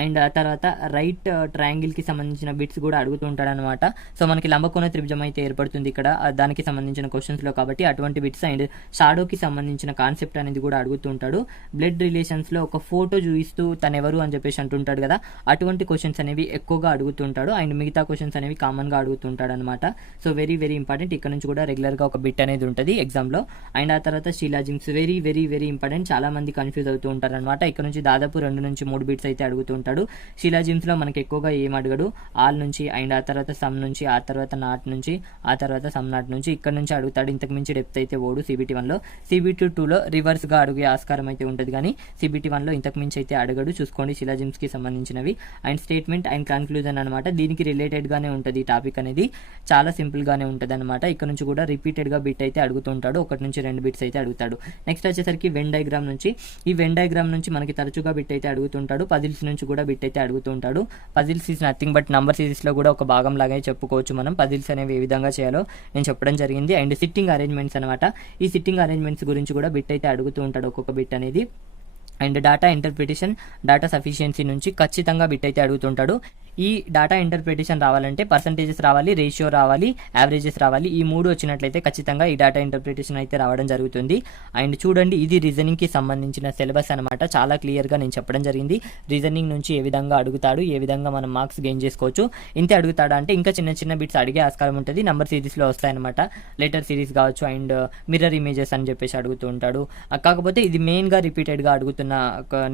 అండ్ ఆ తర్వాత రైట్ ట్రయాంగిల్కి సంబంధించిన బిట్స్ కూడా అడుగుతూ ఉంటాడనమాట. సో మనకి లంబకోణ త్రిభుజం అయితే ఏర్పడుతుంది ఇక్కడ దానికి సంబంధించిన క్వశ్చన్స్లో కాబట్టి అటువంటి బిట్స్. అండ్ షాడోకి సంబంధించిన కాన్సెప్ట్ అనేది కూడా అడుగుతూ ఉంటాడు. బ్లడ్ రిలేషన్స్లో ఒక ఫోటో చూపిస్తూ తను ఎవరు అని చెప్పేసి అంటుంటాడు కదా, అటువంటి క్వశ్చన్స్ అనేవి ఎక్కువగా అడుగుతుంటాడు. అండ్ మిగతా క్వశ్చన్స్ అనేవి కామన్గా అడుగుతుంటాడు అనమాట. So very important. ఇక్కడ నుంచి కూడా రెగ్యులర్గా ఒక బిట్ అనేది ఉంటుంది ఎగ్జామ్లో. అండ్ ఆ తర్వాత శిలాజిమ్స్, వెరీ ఇంపార్టెంట్. చాలా మంది కన్ఫ్యూజ్ అవుతూ ఉంటారు అనమాట. ఇక్కడ నుంచి దాదాపు 2-3 బిట్స్ అయితే అడుగుతూ ఉంటాడు. శిలాజిమ్స్ లో మనకి ఎక్కువగా ఏం అడగడు, ఆల్ నుంచి అండ్ ఆ తర్వాత సమ్ నుంచి, ఆ తర్వాత నాట్ నుంచి, ఆ తర్వాత సమ్ నాట్ నుంచి, ఇక్కడ నుంచి అడుగుతాడు. ఇంతకు మించి డెప్త్ అయితే ఓడు CBT 1లో. CBT 2లో రివర్స్ గా అడిగే ఆస్కారం అయితే ఉంటుంది కానీ CBT 1లో ఇంతకు మించి అయితే అడగడు. చూసుకోండి శిలాజిమ్స్ కి సంబంధించినవి. అండ్ స్టేట్మెంట్ అండ్ కన్క్లూజన్ అనమాట. దీనికి రిలేటెడ్ గానే ఉంటుంది ఈ టాపిక్ అనేది, చాలా సింపుల్ గానే ఉంటుంది అనమాట. ఇక్కడ నుంచి కూడా రిపీటెడ్ గా బిట్ అయితే అడుగుతూ ఉంటాడు. 1-2 బిట్స్ అయితే అడుగుతాడు. నెక్స్ట్ వచ్చేసరికి వెన్ డయాగ్రామ్ నుంచి. ఈ వెన్ డయాగ్రామ్ నుంచి మనకి తరచుగా బిట్ అయితే అడుగుతుంటాడు. పజిల్స్ నుంచి కూడా కూడా బిట్ అయితే అడుగుతూ ఉంటాడు. Puzzles is nothing but number సిరీస్లో కూడా ఒక భాగం లాగా చెప్పుకోవచ్చు మనం. పజిల్స్ అనేవి ఏ విధంగా చేయాలో నేను చెప్పడం జరిగింది. అండ్ సిట్టింగ్ అరేంజ్మెంట్స్ అనమాట. ఈ సిట్టింగ్ అరేంజ్మెంట్స్ గురించి కూడా బిట్ అయితే అడుగుతూ ఉంటాడు ఒక్కొక్క బిట్ అనేది. And data interpretation, data sufficiency నుంచి ఖచ్చితంగా బిట్ అయితే అడుగుతుంటాడు. ఈ డేటా ఇంటర్ప్రిటేషన్ రావాలంటే పర్సంటేజెస్ రావాలి, రేషియో రావాలి, యావరేజెస్ రావాలి. ఈ 3 వచ్చినట్లయితే ఖచ్చితంగా ఈ డేటా ఇంటర్ప్రిటేషన్ అయితే రావడం జరుగుతుంది. అండ్ చూడండి, ఇది రీజనింగ్కి సంబంధించిన సిలబస్ అనమాట. చాలా క్లియర్గా నేను చెప్పడం జరిగింది. రీజనింగ్ నుంచి ఏ విధంగా అడుగుతాడు, ఏ విధంగా మనం మార్క్స్ గెయిన్ చేసుకోవచ్చు. ఇంతే అడుగుతాడా అంటే ఇంకా చిన్న చిన్న బిట్స్ అడిగే ఆస్కారం ఉంటుంది. నంబర్ సిరీస్లో వస్తాయన్నమాట. లెటర్ సిరీస్ కావచ్చు అండ్ మిర్రర్ ఇమేజెస్ అని చెప్పేసి అడుగుతూ ఉంటాడు. కాకపోతే ఇది మెయిన్గా రిపీటెడ్గా అడుగుతున్న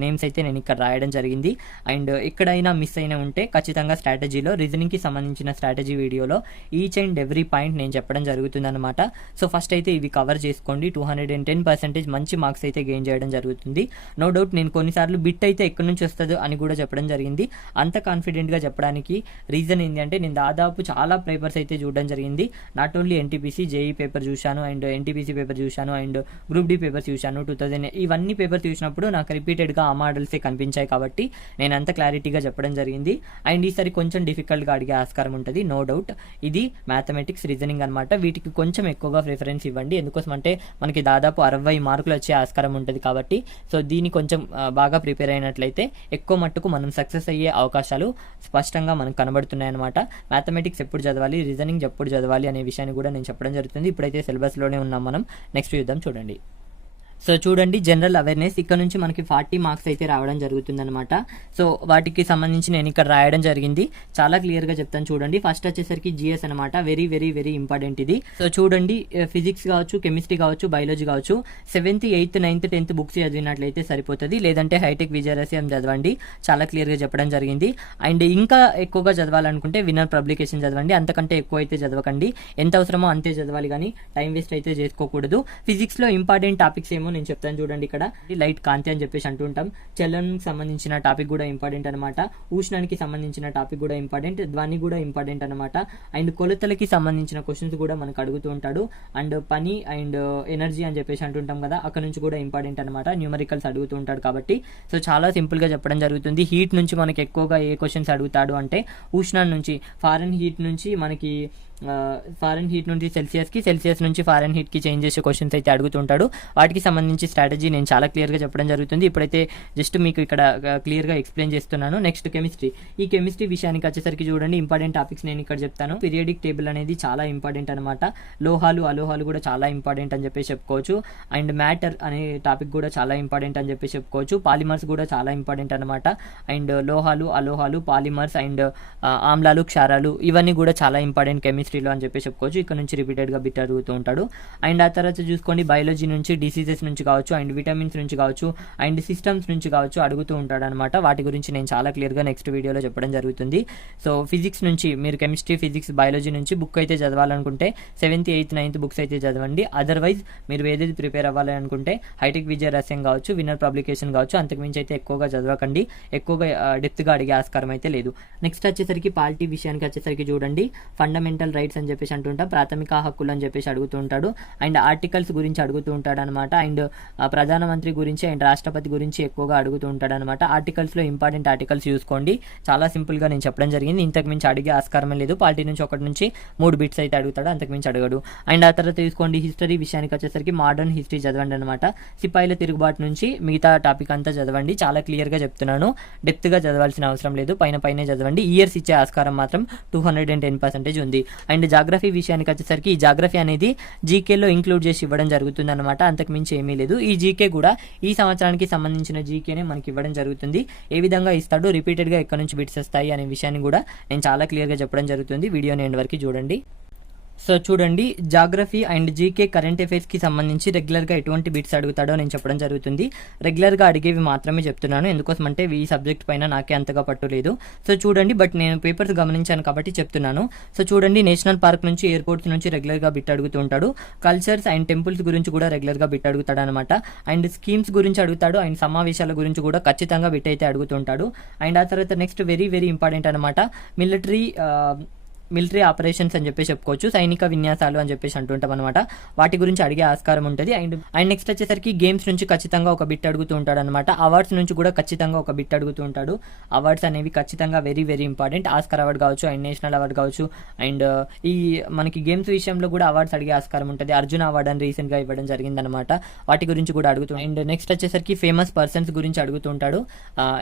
నేమ్స్ అయితే నేను ఇక్కడ రాయడం జరిగింది. అండ్ ఎక్కడైనా మిస్ అయినా ఉంటే ఖచ్చితంగా స్ట్రాటజీలో, రీజనింగ్కి సంబంధించిన స్ట్రాటజీ వీడియోలో ఈచ్ అండ్ ఎవ్రీ పాయింట్ నేను చెప్పడం జరుగుతుంది అనమాట. సో ఫస్ట్ అయితే ఇవి కవర్ చేసుకోండి. 210% మంచి మార్క్స్ అయితే గెయిన్ చేయడం జరుగుతుంది. నో డౌట్ నేను కొన్నిసార్లు బిట్ అయితే ఎక్కడి నుంచి వస్తుందో అని కూడా చెప్పడం జరిగింది. అంత కాన్ఫిడెంట్గా చెప్పడానికి రీజన్ ఏంటి అంటే నేను దాదాపు చాలా పేపర్స్ అయితే చూడడం జరిగింది. Not only NTPC, JEE paper చూశాను అండ్ ఎన్టీపీసీ పేపర్ చూశాను అండ్ గ్రూప్ డి పేపర్స్ చూశాను. 2000 ఇవన్నీ పేపర్ చూసినప్పుడు నాకు రిపీటెడ్గా ఆ మోడల్సే కనిపించాయి కాబట్టి నేను అంత క్లారిటీగా చెప్పడం జరిగింది. అండ్ ఈసారి కొంచెం డిఫికల్ట్గా అడిగే ఆస్కారం ఉంటుంది, నో డౌట్. ఇది మ్యాథమెటిక్స్, రీజనింగ్ అనమాట. వీటికి కొంచెం ఎక్కువగా ప్రిఫరెన్స్ ఇవ్వండి. ఎందుకోసం అంటే మనకి దాదాపు 60 మార్కులు వచ్చే ఆస్కారం ఉంటుంది కాబట్టి. సో దీన్ని కొంచెం బాగా ప్రిపేర్ అయినట్లయితే ఎక్కువ మట్టుకు మనం సక్సెస్ అయ్యే అవకాశాలు స్పష్టంగా మనకు కనబడుతున్నాయి అనమాట. మ్యాథమెటిక్స్ ఎప్పుడు చదవాలి, రీజనింగ్ ఎప్పుడు చదవాలి అనే విషయాన్ని కూడా నేను చెప్పడం జరుగుతుంది. ఇప్పుడైతే సిలబస్లోనే ఉన్నాం మనం. నెక్స్ట్ చూద్దాం, చూడండి. సో చూడండి, జనరల్ అవేర్నెస్ ఇక్కడ నుంచి మనకి 40 మార్క్స్ అయితే రావడం జరుగుతుందన్నమాట. సో వాటికి సంబంధించి నేను ఇక్కడ రాయడం జరిగింది. చాలా క్లియర్గా చెప్తాను చూడండి. ఫస్ట్ వచ్చేసరికి జిఎస్ అనమాట. వెరీ వెరీ వెరీ ఇంపార్టెంట్ ఇది. సో చూడండి, ఫిజిక్స్ కావచ్చు, కెమిస్ట్రీ కావచ్చు, బయాలజీ కావచ్చు, 7th, 8th, 9th, 10th books చదివినట్లయితే సరిపోతుంది. లేదంటే హైటెక్ విజయరహస్యం చదవండి, చాలా క్లియర్గా చెప్పడం జరిగింది. అండ్ ఇంకా ఎక్కువగా చదవాలనుకుంటే విన్నర్ పబ్లికేషన్ చదవండి. అంతకంటే ఎక్కువ అయితే చదవకండి. ఎంత అవసరమో అంతే చదవాలి, కానీ టైం వేస్ట్ అయితే చేసుకోకూడదు. ఫిజిక్స్లో ఇంపార్టెంట్ టాపిక్స్ ఏమో నేను చెప్తాను చూడండి. ఇక్కడ లైట్ కాంతి అని చెప్పేసి అంటుంటాం. చలనంకి సంబంధించిన టాపిక్ కూడా ఇంపార్టెంట్ అనమాట. ఉష్ణానికి సంబంధించిన టాపిక్ కూడా ఇంపార్టెంట్, ధ్వని కూడా ఇంపార్టెంట్ అనమాట. అండ్ కొలతలకి సంబంధించిన క్వశ్చన్స్ కూడా మనకు అడుగుతూ ఉంటాడు. అండ్ పని అండ్ ఎనర్జీ అని చెప్పేసి అంటుంటాం కదా, అక్కడ నుంచి కూడా ఇంపార్టెంట్ అనమాట. న్యూమరికల్స్ అడుగుతూ ఉంటాడు కాబట్టి. సో చాలా సింపుల్ గా చెప్పడం జరుగుతుంది. హీట్ నుంచి మనకి ఎక్కువగా ఏ క్వశ్చన్స్ అడుగుతాడు అంటే ఉష్ణం నుంచి, ఫారెన్ హీట్ నుంచి మనకి ఫారెన్ హీట్ నుంచి సెల్సియస్కి, సెల్సియస్ నుంచి ఫారెన్ హీట్కి చేంజ్ చేసే క్వశ్చన్స్ అయితే అడుగుతుంటాడు. వాటికి సంబంధించి స్ట్రాటజీ నేను చాలా క్లియర్గా చెప్పడం జరుగుతుంది. ఇప్పుడైతే జస్ట్ మీకు ఇక్కడ క్లియర్గా ఎక్స్ప్లెయిన్ చేస్తున్నాను. Next chemistry. ఈ కెమిస్ట్రీ విషయానికి వచ్చేసరికి చూడండి, ఇంపార్టెంట్ టాపిక్స్ నేను ఇక్కడ చెప్తాను. పీరియాడిక్ టేబుల్ అనేది చాలా ఇంపార్టెంట్ అనమాట. లోహాలు, అలోహాలు కూడా చాలా ఇంపార్టెంట్ అని చెప్పేసి చెప్పుకోవచ్చు. అండ్ మ్యాటర్ అనే టాపిక్ కూడా చాలా ఇంపార్టెంట్ అని చెప్పేసి చెప్పుకోవచ్చు. పాలిమర్స్ కూడా చాలా ఇంపార్టెంట్ అనమాట. అండ్ లోహాలు, అలోహాలు, పాలిమర్స్ అండ్ ఆమ్లాలు, క్షారాలు ఇవన్నీ కూడా చాలా ఇంపార్టెంట్ కెమిస్ట్రీలో అని చెప్పి చెప్పుకోవచ్చు. ఇక్కడ నుంచి రిపీటెడ్గా బిట్ అడుగుతూ ఉంటాడు. అండ్ ఆ తర్వాత చూసుకోండి, బయాలజీ నుంచి డిసీజెస్ నుంచి కావచ్చు, అండ్ విటమిన్స్ నుంచి కావచ్చు, అండ్ సిస్టమ్స్ నుంచి కావచ్చు అడుగుతూ ఉంటాడు అనమాట. వాటి గురించి నేను చాలా క్లియర్గా నెక్స్ట్ వీడియోలో చెప్పడం జరుగుతుంది. సో ఫిజిక్స్ నుంచి మీరు కెమిస్ట్రీ, ఫిజిక్స్, బయాలజీ నుంచి బుక్ అయితే చదవాలనుకుంటే 7th, 8th, 9th బుక్స్ అయితే చదవండి. అదర్వైజ్ మీరు ఏదైతే ప్రిపేర్ అవ్వాలి అనుకుంటే హైటెక్ విజయరహస్యం కావచ్చు, విన్నర్ పబ్లికేషన్ కావచ్చు, అంతకుమించి అయితే ఎక్కువగా చదవకండి. ఎక్కువగా డెప్త్గా అడిగే ఆస్కారం అయితే లేదు. నెక్స్ట్ వచ్చేసరికి పాలిటీ విషయానికి వచ్చేసరికి చూడండి, ఫండమెంటల్ రైట్స్ అని చెప్పేసి అంటుంటాం, ప్రాథమిక హక్కులు అని చెప్పేసి అడుగుతూ ఉంటాడు. అండ్ ఆర్టికల్స్ గురించి అడుగుతూ ఉంటాడు అనమాట. అండ్ ప్రధానమంత్రి గురించి అండ్ రాష్ట్రపతి గురించి ఎక్కువగా అడుగుతూ ఉంటాడు అనమాట. ఆర్టికల్స్లో ఇంపార్టెంట్ ఆర్టికల్స్ చూసుకోండి. చాలా సింపుల్గా నేను చెప్పడం జరిగింది. ఇంతకు మించి అడిగే ఆస్కారమే లేదు. పాలిటీ నుంచి 1 నుంచి 3 బిట్స్ అయితే అడుగుతాడు, అంతకు మించి అడగడు. అండ్ ఆ తర్వాత తీసుకోండి, హిస్టరీ విషయానికి వచ్చేసరికి మోడర్న్ హిస్టరీ చదవండి అనమాట. సిపాయిల తిరుగుబాటు నుంచి మిగతా టాపిక్ అంతా చదవండి. చాలా క్లియర్గా చెప్తున్నాను, డెప్త్గా చదవాల్సిన అవసరం లేదు, పైనే చదవండి. ఇయర్స్ ఇచ్చే ఆస్కారం మాత్రం 210% ఉంది. అండ్ జాగ్రఫీ విషయానికి వచ్చేసరికి ఈ జాగ్రఫీ అనేది జీకేలో ఇంక్లూడ్ చేసి ఇవ్వడం జరుగుతుంది అనమాట. అంతకు మించి ఏమీ లేదు. ఈ జీకే కూడా ఈ సంవత్సరానికి సంబంధించిన జీకేనే మనకి ఇవ్వడం జరుగుతుంది. ఏ విధంగా ఇస్తాడో, రిపీటెడ్గా ఎక్కడి నుంచి బిట్స్ వస్తాయి అనే విషయాన్ని కూడా నేను చాలా క్లియర్గా చెప్పడం జరుగుతుంది. వీడియోని ఎండ్ వరకు చూడండి. సో చూడండి, జాగ్రఫీ అండ్ జీకే కరెంట్ అఫైర్స్కి సంబంధించి రెగ్యులర్గా ఎటువంటి బిట్స్ అడుగుతాడో నేను చెప్పడం జరుగుతుంది. రెగ్యులర్గా అడిగేవి మాత్రమే చెప్తున్నాను, ఎందుకోసం అంటే ఈ సబ్జెక్ట్ పైన నాకే అంతగా పట్టు లేదు. సో చూడండి, బట్ నేను పేపర్స్ గమనించాను కాబట్టి చెప్తున్నాను. సో చూడండి, నేషనల్ పార్క్ నుంచి, ఎయిర్పోర్ట్స్ నుంచి రెగ్యులర్గా బిట్ అడుగుతూ ఉంటాడు. కల్చర్స్ అండ్ టెంపుల్స్ గురించి కూడా రెగ్యులర్గా బిట్ అడుగుతాడు అనమాట. అండ్ స్కీమ్స్ గురించి అడుగుతాడు. అండ్ సమావేశాల గురించి కూడా ఖచ్చితంగా బిట్ అయితే అడుగుతుంటాడు. అండ్ ఆ తర్వాత నెక్స్ట్ వెరీ వెరీ ఇంపార్టెంట్ అనమాట, మిలిటరీ ఆపరేషన్స్ అని చెప్పేసి చెప్పుకోవచ్చు, సైనిక విన్యాసాలు అని చెప్పేసి అంటుంటాం అనమాట. వాటి గురించి అడిగే ఆస్కారం ఉంటుంది. అండ్ నెక్స్ట్ వచ్చేసరికి గేమ్స్ నుంచి ఖచ్చితంగా ఒక బిట్ అడుగుతూ ఉంటాడు అనమాట. అవార్డ్స్ నుంచి కూడా ఖచ్చితంగా ఒక బిట్ అడుగుతూ ఉంటాడు. అవార్డ్స్ అనేవి ఖచ్చితంగా very very important. Oscar award కావచ్చు, అండ్ నేషనల్ అవార్డ్ కావచ్చు, అండ్ ఈ మనకి గేమ్స్ విషయంలో కూడా అవార్డ్స్ అడిగే ఆస్కారం ఉంటుంది. అర్జున అవార్డ్ అని రీసెంట్ గా ఇవ్వడం జరిగిందనమాట. వాటి గురించి కూడా అడుగుతూ, అండ్ నెక్స్ట్ వచ్చేసరికి ఫేమస్ పర్సన్స్ గురించి అడుగుతుంటాడు.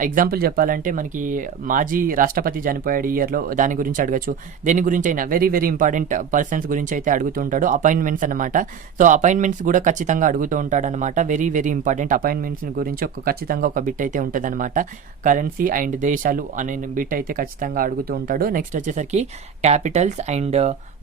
ఎగ్జాంపుల్ చెప్పాలంటే మనకి మాజీ రాష్ట్రపతి చనిపోయాడు ఈ ఇయర్ లో, దాని గురించి అడగచ్చు. దేని గురించి అయినా వెరీ వెరీ ఇంపార్టెంట్ పర్సన్స్ గురించి అయితే అడుగుతుంటాడు. అపాయింట్మెంట్స్ అనమాట. సో అపాయింట్మెంట్స్ కూడా ఖచ్చితంగా అడుగుతూ ఉంటాడు అనమాట. Very very important. అపాయింట్మెంట్స్ గురించి ఖచ్చితంగా ఒక బిట్ అయితే ఉంటుంది అనమాట. కరెన్సీ అండ్ దేశాలు అనే బిట్ అయితే ఖచ్చితంగా అడుగుతూ ఉంటాడు. నెక్స్ట్ వచ్చేసరికి క్యాపిటల్స్ అండ్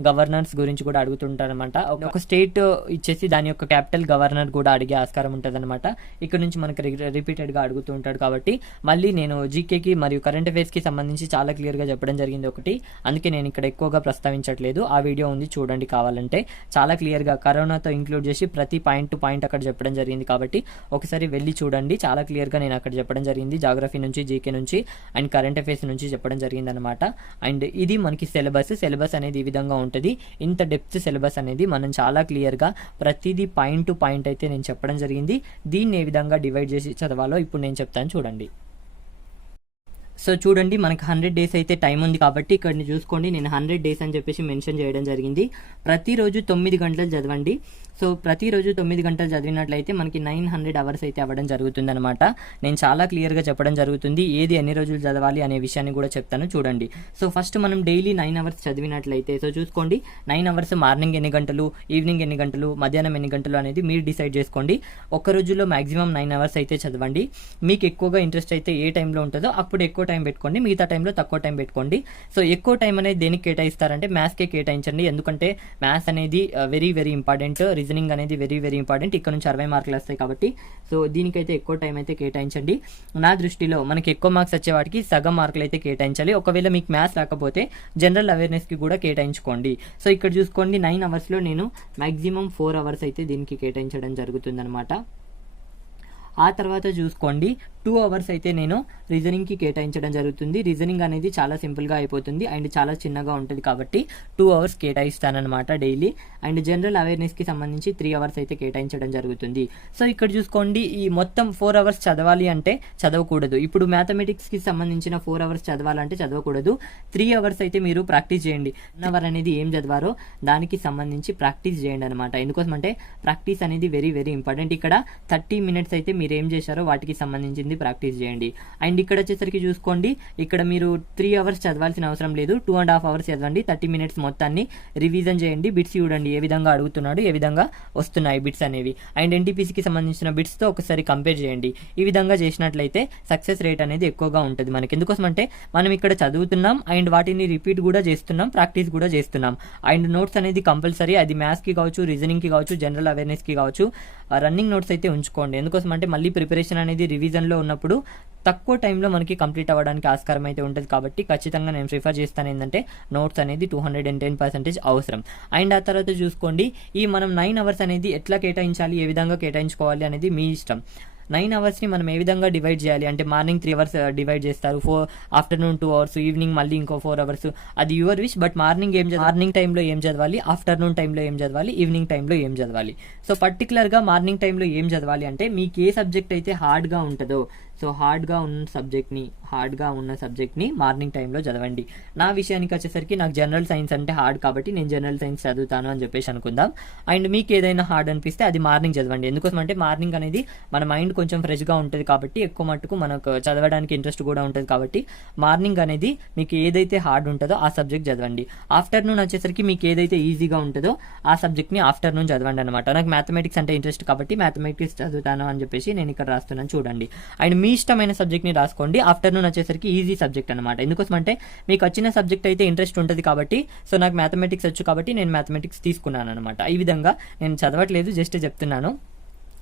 గవర్నర్స్ గురించి కూడా అడుగుతుంటారు అనమాట. ఒక స్టేట్ ఇచ్చేసి దాని యొక్క క్యాపిటల్, గవర్నర్ కూడా అడిగే ఆస్కారం ఉంటుంది అనమాట. ఇక్కడ నుంచి మనకి రిపీటెడ్ గా అడుగుతూ ఉంటాడు. కాబట్టి మళ్ళీ నేను జీకేకి మరియు కరెంట్ అఫైర్స్ కి సంబంధించి చాలా క్లియర్ గా చెప్పడం జరిగింది ఒకటి, అందుకే నేను ఇక్కడ ఎక్కువగా ప్రస్తావించట్లేదు. ఆ వీడియో ఉంది, చూడండి కావాలంటే. చాలా క్లియర్ గా కరోనాతో ఇంక్లూడ్ చేసి ప్రతి పాయింట్ టు పాయింట్ అక్కడ చెప్పడం జరిగింది. కాబట్టి ఒకసారి వెళ్ళి చూడండి. చాలా క్లియర్ గా నేను అక్కడ చెప్పడం జరిగింది. జాగ్రఫీ నుంచి, జీకే నుంచి అండ్ కరెంట్ అఫైర్స్ నుంచి చెప్పడం జరిగింది అనమాట. అండ్ ఇది మనకి సిలబస్ అనేది ఈ విధంగా ఉంటుంది. ఇంత డెప్త్ సిలబస్ అనేది మనం చాలా క్లియర్ గా ప్రతిదీ పాయింట్ టు పాయింట్ అయితే నేను చెప్పడం జరిగింది. దీన్ని ఏ విధంగా డివైడ్ చేసి చదవాలో ఇప్పుడు నేను చెప్తాను, చూడండి. సో చూడండి, మనకి 100 days అయితే టైం ఉంది కాబట్టి ఇక్కడ చూసుకోండి, నేను 100 days అని చెప్పేసి మెన్షన్ చేయడం జరిగింది. ప్రతిరోజు 9 గంటలు చదవండి. సో ప్రతిరోజు 9 గంటలు చదివినట్లయితే మనకి 900 hours అయితే అవ్వడం జరుగుతుంది అనమాట. నేను చాలా క్లియర్గా చెప్పడం జరుగుతుంది, ఏది ఎన్ని రోజులు చదవాలి అనే విషయాన్ని కూడా చెప్తాను, చూడండి. సో ఫస్ట్ మనం డైలీ 9 hours చదివినట్లయితే, సో చూసుకోండి 9 hours మార్నింగ్ ఎన్ని గంటలు, ఈవినింగ్ ఎన్ని గంటలు, మధ్యాహ్నం ఎన్ని గంటలు అనేది మీరు డిసైడ్ చేసుకోండి. ఒక్క రోజులో మాక్సిమం 9 hours అయితే చదవండి. మీకు ఎక్కువగా ఇంట్రెస్ట్ అయితే ఏ టైంలో ఉంటుందో అప్పుడు ఎక్కువ టైం పెట్టుకోండి, మిగతా టైంలో తక్కువ టైం పెట్టుకోండి. సో ఎక్కువ టైం అనేది దేనికి కేటాయిస్తారంటే మ్యాథ్స్కే కేటాయించండి. ఎందుకంటే మ్యాథ్స్ అనేది వెరీ వెరీ ఇంపార్టెంట్, రీజనింగ్ అనేది వెరీ వెరీ ఇంపార్టెంట్. ఇక్కడ నుంచి 60 మార్కులు వస్తాయి కాబట్టి సో దీనికైతే ఎక్కువ టైం అయితే కేటాయించండి. నా దృష్టిలో మనకి ఎక్కువ మార్క్స్ వచ్చే వాటికి సగం మార్కులు అయితే కేటాయించాలి. ఒకవేళ మీకు మ్యాథ్స్ రాకపోతే జనరల్ అవేర్నెస్కి కూడా కేటాయించుకోండి. సో ఇక్కడ చూసుకోండి 9 hours నేను మాక్సిమం 4 hours అయితే దీనికి కేటాయించడం జరుగుతుంది అనమాట. ఆ తర్వాత చూసుకోండి 2 hours అయితే నేను రీజనింగ్కి కేటాయించడం జరుగుతుంది. రీజనింగ్ అనేది చాలా సింపుల్గా అయిపోతుంది అండ్ చాలా చిన్నగా ఉంటుంది కాబట్టి 2 hours కేటాయిస్తానమాట డైలీ. అండ్ జనరల్ అవేర్నెస్కి సంబంధించి 3 hours అయితే కేటాయించడం జరుగుతుంది. సో ఇక్కడ చూసుకోండి, ఈ మొత్తం 4 hours చదవాలి అంటే చదవకూడదు. ఇప్పుడు మ్యాథమెటిక్స్కి సంబంధించిన 4 hours చదవాలంటే చదవకూడదు. 3 hours అయితే మీరు ప్రాక్టీస్ చేయండి. 1 hour అనేది ఏం చదివారో దానికి సంబంధించి ప్రాక్టీస్ చేయండి అనమాట. ఎందుకోసం అంటే ప్రాక్టీస్ అనేది వెరీ వెరీ ఇంపార్టెంట్. ఇక్కడ 30 minutes అయితే మీరు ఏం చేశారో వాటికి సంబంధించింది ప్రాక్టీస్ చేయండి. అండ్ ఇక్కడ వచ్చేసరికి చూసుకోండి, ఇక్కడ మీరు 3 hours చదవాల్సిన అవసరం లేదు, 2.5 hours చదవండి. 30 minutes మొత్తాన్ని రివిజన్ చేయండి. బిట్స్ చూడండి ఏ విధంగా అడుగుతున్నాడు, ఏ విధంగా వస్తున్నాయి బిట్స్ అనేవి. అండ్ ఎన్టీపీసీకి సంబంధించిన బిట్స్తో ఒకసారి కంపేర్ చేయండి. ఈ విధంగా చేసినట్లయితే సక్సెస్ రేట్ అనేది ఎక్కువగా ఉంటుంది మనకి. ఎందుకోసం అంటే మనం ఇక్కడ చదువుతున్నాం అండ్ వాటిని రిపీట్ కూడా చేస్తున్నాం, ప్రాక్టీస్ కూడా చేస్తున్నాం. అండ్ నోట్స్ అనేది కంపల్సరీ, అది మ్యాథ్స్కి కావచ్చు, రీజనింగ్కి కావచ్చు, జనరల్ అవేర్నెస్కి కావచ్చు, రన్నింగ్ నోట్స్ అయితే ఉంచుకోండి. ఎందుకోసం అంటే మళ్ళీ ప్రిపరేషన్ అనేది రివిజన్లో ఉన్నప్పుడు తక్కువ టైంలో మనకి కంప్లీట్ అవ్వడానికి ఆస్కారం అయితే ఉంటుంది. కాబట్టి ఖచ్చితంగా నేను ప్రిఫర్ చేస్తాను ఏంటంటే నోట్స్ అనేది 210% అవసరం. అండ్ ఆ తర్వాత చూసుకోండి, ఈ మనం 9 hours అనేది ఎట్లా కేటాయించాలి, ఏ విధంగా కేటాయించుకోవాలి అనేది మీ ఇష్టం. 9 hours మనం ఏ విధంగా డివైడ్ చేయాలి అంటే మార్నింగ్ 3 hours డివైడ్ చేస్తారు, ఆఫ్టర్నూన్ 2 hours, ఈవినింగ్ మళ్ళీ ఇంకో 4 hours. అది యువర్ విష్. బట్ మార్నింగ్ టైంలో ఏం చదవాలి, ఆఫ్టర్నూన్ టైంలో ఏం చదవాలి, ఈవినింగ్ టైంలో ఏం చదవాలి. సో పర్టికులర్గా మార్నింగ్ టైంలో ఏం చదవాలి అంటే మీకు ఏ సబ్జెక్ట్ అయితే హార్డ్గా ఉంటుందో, సో హార్డ్గా ఉన్న సబ్జెక్ట్ని మార్నింగ్ టైంలో చదవండి. నా విషయానికి వచ్చేసరికి నాకు జనరల్ సైన్స్ అంటే హార్డ్ కాబట్టి నేను జనరల్ సైన్స్ చదువుతాను అని చెప్పేసి అనుకుందాం. అండ్ మీకు ఏదైనా హార్డ్ అనిపిస్తే అది మార్నింగ్ చదవండి. ఎందుకోసం అంటే మార్నింగ్ అనేది మన మైండ్ కొంచెం ఫ్రెష్గా ఉంటుంది కాబట్టి ఎక్కువ మట్టుకు మనకు చదవడానికి ఇంట్రెస్ట్ కూడా ఉంటుంది కాబట్టి మార్నింగ్ అనేది మీకు ఏదైతే హార్డ్ ఉంటుందో ఆ సబ్జెక్ట్ చదవండి. ఆఫ్టర్నూన్ వచ్చేసరికి మీకు ఏదైతే ఈజీగా ఉంటుందో ఆ సబ్జెక్ట్ని ఆఫ్టర్నూన్ చదవండి అనమాట. నాకు మ్యాథమెటిక్స్ అంటే ఇంట్రెస్ట్ కాబట్టి మ్యాథమెటిక్స్ చదువుతాను అని చెప్పేసి నేను ఇక్కడ రాస్తున్నాను, చూడండి. అండ్ మీ ఇష్టమైన సబ్జెక్ట్ని రాసుకోండి. ఆఫ్టర్నూన్ వచ్చేసరికి ఈజీ సబ్జెక్ట్ అనమాట. ఎందుకోసం అంటే మీకు వచ్చిన సబ్జెక్ట్ అయితే ఇంట్రెస్ట్ ఉంటుంది కాబట్టి, సో నాకు మ్యాథమెటిక్స్ వచ్చు కాబట్టి నేను మ్యాథమెటిక్స్ తీసుకున్నాను అనమాట. ఈ విధంగా నేను చదవట్లేదు, జస్ట్ చెప్తున్నాను.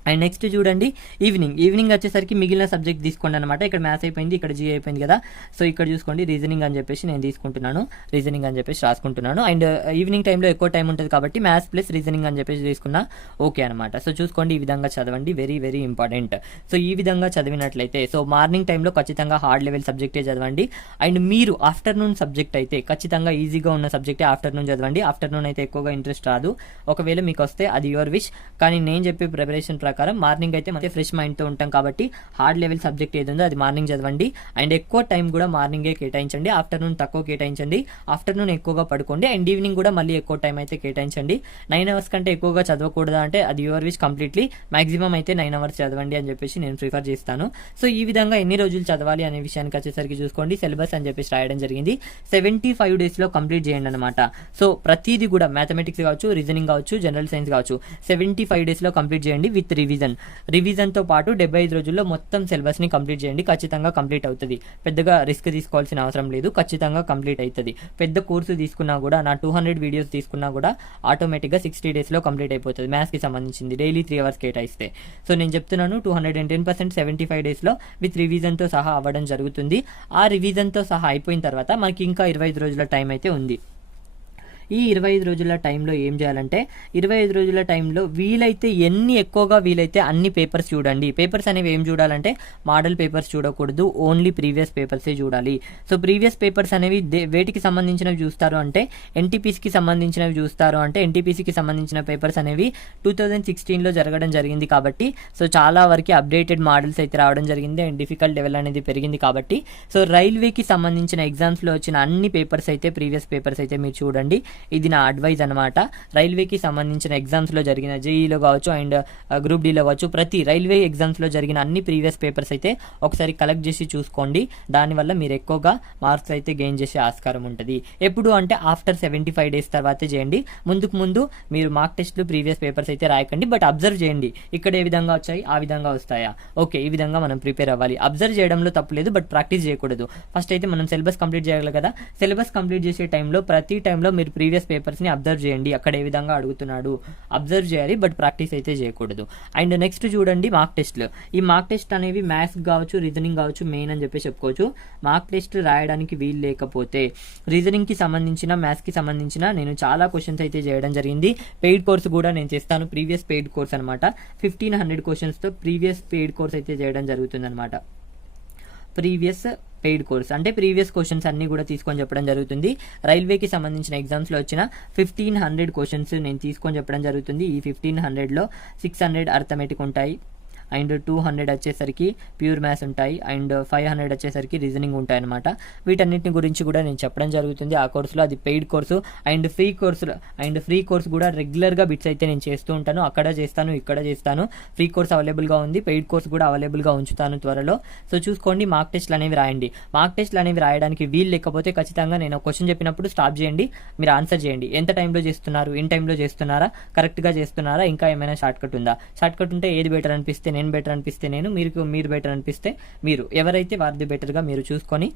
అండ్ నెక్స్ట్ చూడండి ఈవినింగ్ వచ్చేసరికి మిగిలిన సబ్జెక్ట్ తీసుకోండి అనమాట. ఇక్కడ మ్యాథ్స్ అయిపోయింది, ఇక్కడ జీ అయిపోయింది కదా. సో ఇక్కడ చూసుకోండి రీజనింగ్ అని చెప్పేసి నేను తీసుకుంటున్నాను, రీజనింగ్ అని చెప్పేసి రాసుకుంటున్నాను. అండ్ ఈవినింగ్ టైంలో ఎక్కువ టైం ఉంటుంది కాబట్టి మ్యాథ్స్ ప్లస్ రీజనింగ్ అని చెప్పేసి తీసుకున్నా ఓకే అనమాట. సో చూసుకోండి ఈ విధంగా చదవండి, వెరీ వెరీ ఇంపార్టెంట్. సో ఈ విధంగా చదివినట్లయితే సో మార్నింగ్ టైంలో ఖచ్చితంగా హార్డ్ లెవెల్ సబ్జెక్టే చదవండి. అండ్ మీరు ఆఫ్టర్నూన్ సబ్జెక్ట్ అయితే ఖచ్చితంగా ఈజీగా ఉన్న సబ్జెక్టే ఆఫ్టర్నూన్ చదవండి. ఆఫ్టర్నూన్ అయితే ఎక్కువగా ఇంట్రెస్ట్ రాదు, ఒకవేళ మీకు వస్తే అది యువర్ విష్. కానీ నేను చెప్పే ప్రిపరేషన్ ప్రకారం మార్నింగ్ అయితే మనకి ఫ్రెష్ మైండ్తో ఉంటాం కాబట్టి హార్డ్ లెవెల్ సబ్జెక్ట్ ఏది ఉందో అది మార్నింగ్ చదవండి. అండ్ ఎక్కువ టైం కూడా మార్నింగే కేటాయించండి, ఆఫ్టర్నూన్ తక్కువ కేటాయించండి. ఆఫ్టర్నూన్ ఎక్కువగా పడుకోండి అండ్ ఈవినింగ్ కూడా మళ్ళీ ఎక్కువ టైం అయితే కేటాయించండి. 9 hours కంటే ఎక్కువగా చదవకూడదా అంటే అది యువర్ విష్ కంప్లీట్లీ. మాక్సిమం అయితే 9 hours చదవండి అని చెప్పేసి నేను ప్రిఫర్ చేస్తాను. సో ఈ విధంగా ఎన్ని రోజులు చదవాలి అనే విషయానికి వచ్చేసరికి చూసుకోండి, సిలబస్ అని చెప్పేసి రాయడం జరిగింది. 75 days లో కంప్లీట్ చేయండి అనమాట. సో ప్రతిదీ కూడా మ్యాథమెటిక్స్ కావచ్చు, రీజనింగ్ కావచ్చు, జనరల్ సైన్స్ కావచ్చు 75 days లో కంప్లీట్ చేయండి విత్ రివిజన్ తో పాటు 75 రోజుల్లో మొత్తం సిలబస్ ని కంప్లీట్ చేయండి. ఖచ్చితంగా కంప్లీట్ అవుతుంది, పెద్దగా రిస్క్ తీసుకోవాల్సిన అవసరం లేదు, ఖచ్చితంగా కంప్లీట్ అవుతుంది. పెద్ద కోర్సు తీసుకున్నా కూడా, నా 200 వీడియోస్ తీసుకున్నా కూడా ఆటోమేటిక్గా 60 days లో కంప్లీట్ అయిపోతుంది. మ్యాథ్స్ కి సంబంధించింది డైలీ 3 hours కేటాయిస్తే. సో నేను చెప్తున్నాను 210% 75 days లో విత్ రివిజన్ తో సహా అవ్వడం జరుగుతుంది. ఆ రివిజన్ తో సహా అయిపోయిన తర్వాత మనకి ఇంకా 25 రోజుల టైం అయితే ఉంది. ఈ 25 రోజుల టైంలో ఏం చేయాలంటే 25 రోజుల టైంలో వీలైతే ఎక్కువగా వీలైతే అన్ని పేపర్స్ చూడండి. పేపర్స్ అనేవి ఏం చూడాలంటే మోడల్ పేపర్స్ చూడకూడదు, ఓన్లీ ప్రీవియస్ పేపర్సే చూడాలి. సో ప్రీవియస్ పేపర్స్ అనేవి వేటికి సంబంధించినవి చూస్తారు అంటే ఎన్టీపీసీకి సంబంధించినవి చూస్తారు. అంటే ఎన్టీపీసీకి సంబంధించిన పేపర్స్ అనేవి 2016లో జరగడం జరిగింది కాబట్టి సో చాలా వరకు అప్డేటెడ్ మోడల్స్ అయితే రావడం జరిగింది అండ్ డిఫికల్ట్ లెవెల్ అనేది పెరిగింది కాబట్టి సో రైల్వేకి సంబంధించిన ఎగ్జామ్స్లో వచ్చిన అన్ని పేపర్స్ అయితే ప్రీవియస్ పేపర్స్ అయితే మీరు చూడండి. ఇది నా అడ్వైజ్ అనమాట. రైల్వేకి సంబంధించిన ఎగ్జామ్స్లో జరిగిన జేఈలో కావచ్చు అండ్ గ్రూప్ డీలో కావచ్చు, ప్రతి రైల్వే ఎగ్జామ్స్లో జరిగిన అన్ని ప్రీవియస్ పేపర్స్ అయితే ఒకసారి కలెక్ట్ చేసి చూసుకోండి. దానివల్ల మీరు ఎక్కువగా మార్క్స్ అయితే గెయిన్ చేసే ఆస్కారం ఉంటుంది. ఎప్పుడు అంటే ఆఫ్టర్ 75 days తర్వాతే చేయండి. ముందు మీరు మార్క్ టెస్ట్లు ప్రీవియస్ పేపర్స్ అయితే రాయకండి, బట్ అబ్జర్వ్ చేయండి. ఇక్కడ ఏ విధంగా వచ్చాయి, ఆ విధంగా వస్తాయా, ఓకే ఈ విధంగా మనం ప్రిపేర్ అవ్వాలి. అబ్జర్వ్ చేయడంలో తప్పులేదు, బట్ ప్రాక్టీస్ చేయకూడదు. ఫస్ట్ అయితే మనం సిలబస్ కంప్లీట్ చేయాలి కదా. సిలబస్ కంప్లీట్ చేసే టైంలో ప్రతి టైంలో మీరు ప్రీవియస్ పేపర్స్ ని అబ్జర్వ్ చేయండి. అక్కడ ఏ విధంగా అడుగుతున్నాడు అబ్జర్వ్ చేయాలి, బట్ ప్రాక్టీస్ అయితే చేయకూడదు. అండ్ నెక్స్ట్ చూడండి మార్క్ టెస్ట్లు. ఈ మార్క్ టెస్ట్ అనేవి మ్యాథ్స్ కావచ్చు, రీజనింగ్ కావచ్చు మెయిన్ అని చెప్పి చెప్పుకోవచ్చు. మార్క్ టెస్ట్ రాయడానికి వీలు లేకపోతే రీజనింగ్ కి సంబంధించిన, మ్యాథ్స్ కి సంబంధించిన నేను చాలా క్వశ్చన్స్ అయితే చేయడం జరిగింది. పెయిడ్ కోర్స్ కూడా నేను చేస్తాను, ప్రీవియస్ పెయిడ్ కోర్స్ అనమాట. 1500 questions తో ప్రీవియస్ పెయిడ్ కోర్స్ అయితే చేయడం జరుగుతుంది అనమాట. ప్రీవియస్ పెయిడ్ కోర్స్ అంటే ప్రీవియస్ క్వశ్చన్స్ అన్ని కూడా తీసుకొని చెప్పడం జరుగుతుంది. రైల్వేకి సంబంధించిన ఎగ్జామ్స్లో వచ్చిన 1500 questions నేను తీసుకొని చెప్పడం జరుగుతుంది. ఈ 1500లో 600 అర్థమెటిక్ ఉంటాయి అండ్ 200 వచ్చేసరికి ప్యూర్ మ్యాథ్స్ ఉంటాయి అండ్ 500 వచ్చేసరికి రీజనింగ్ ఉంటాయి అనమాట. వీటన్నిటిని గురించి కూడా నేను చెప్పడం జరుగుతుంది ఆ కోర్సులో. అది paid course and free course కూడా రెగ్యులర్గా బిట్స్ అయితే నేను చేస్తూ ఉంటాను. అక్కడ చేస్తాను, ఇక్కడ చేస్తాను. ఫ్రీ కోర్స్ అవైలబుల్గా ఉంది, పెయిడ్ కోర్స్ కూడా అవైలబుల్గా ఉంచుతాను త్వరలో. సో చూసుకోండి, మార్క్ టెస్ట్లు అనేవి రాయండి. మార్క్ టెస్ట్లు అనేవి రాయడానికి వీలు లేకపోతే ఖచ్చితంగా నేను క్వశ్చన్ చెప్పినప్పుడు స్టాప్ చేయండి, మీరు ఆన్సర్ చేయండి. ఎంత టైంలో చేస్తున్నారు, ఇన్ టైంలో చేస్తున్నారా, కరెక్ట్గా చేస్తున్నారా, ఇంకా ఏమైనా షార్ట్ కట్ ఉందా. షార్ట్ కట్ ఉంటే ఏది బెటర్ అనిపిస్తే నేను బెటర్ అనిపిస్తే నేను, మీరు బెటర్ అనిపిస్తే మీరు, ఎవరైతే వారిది బెటర్గా మీరు చూసుకొని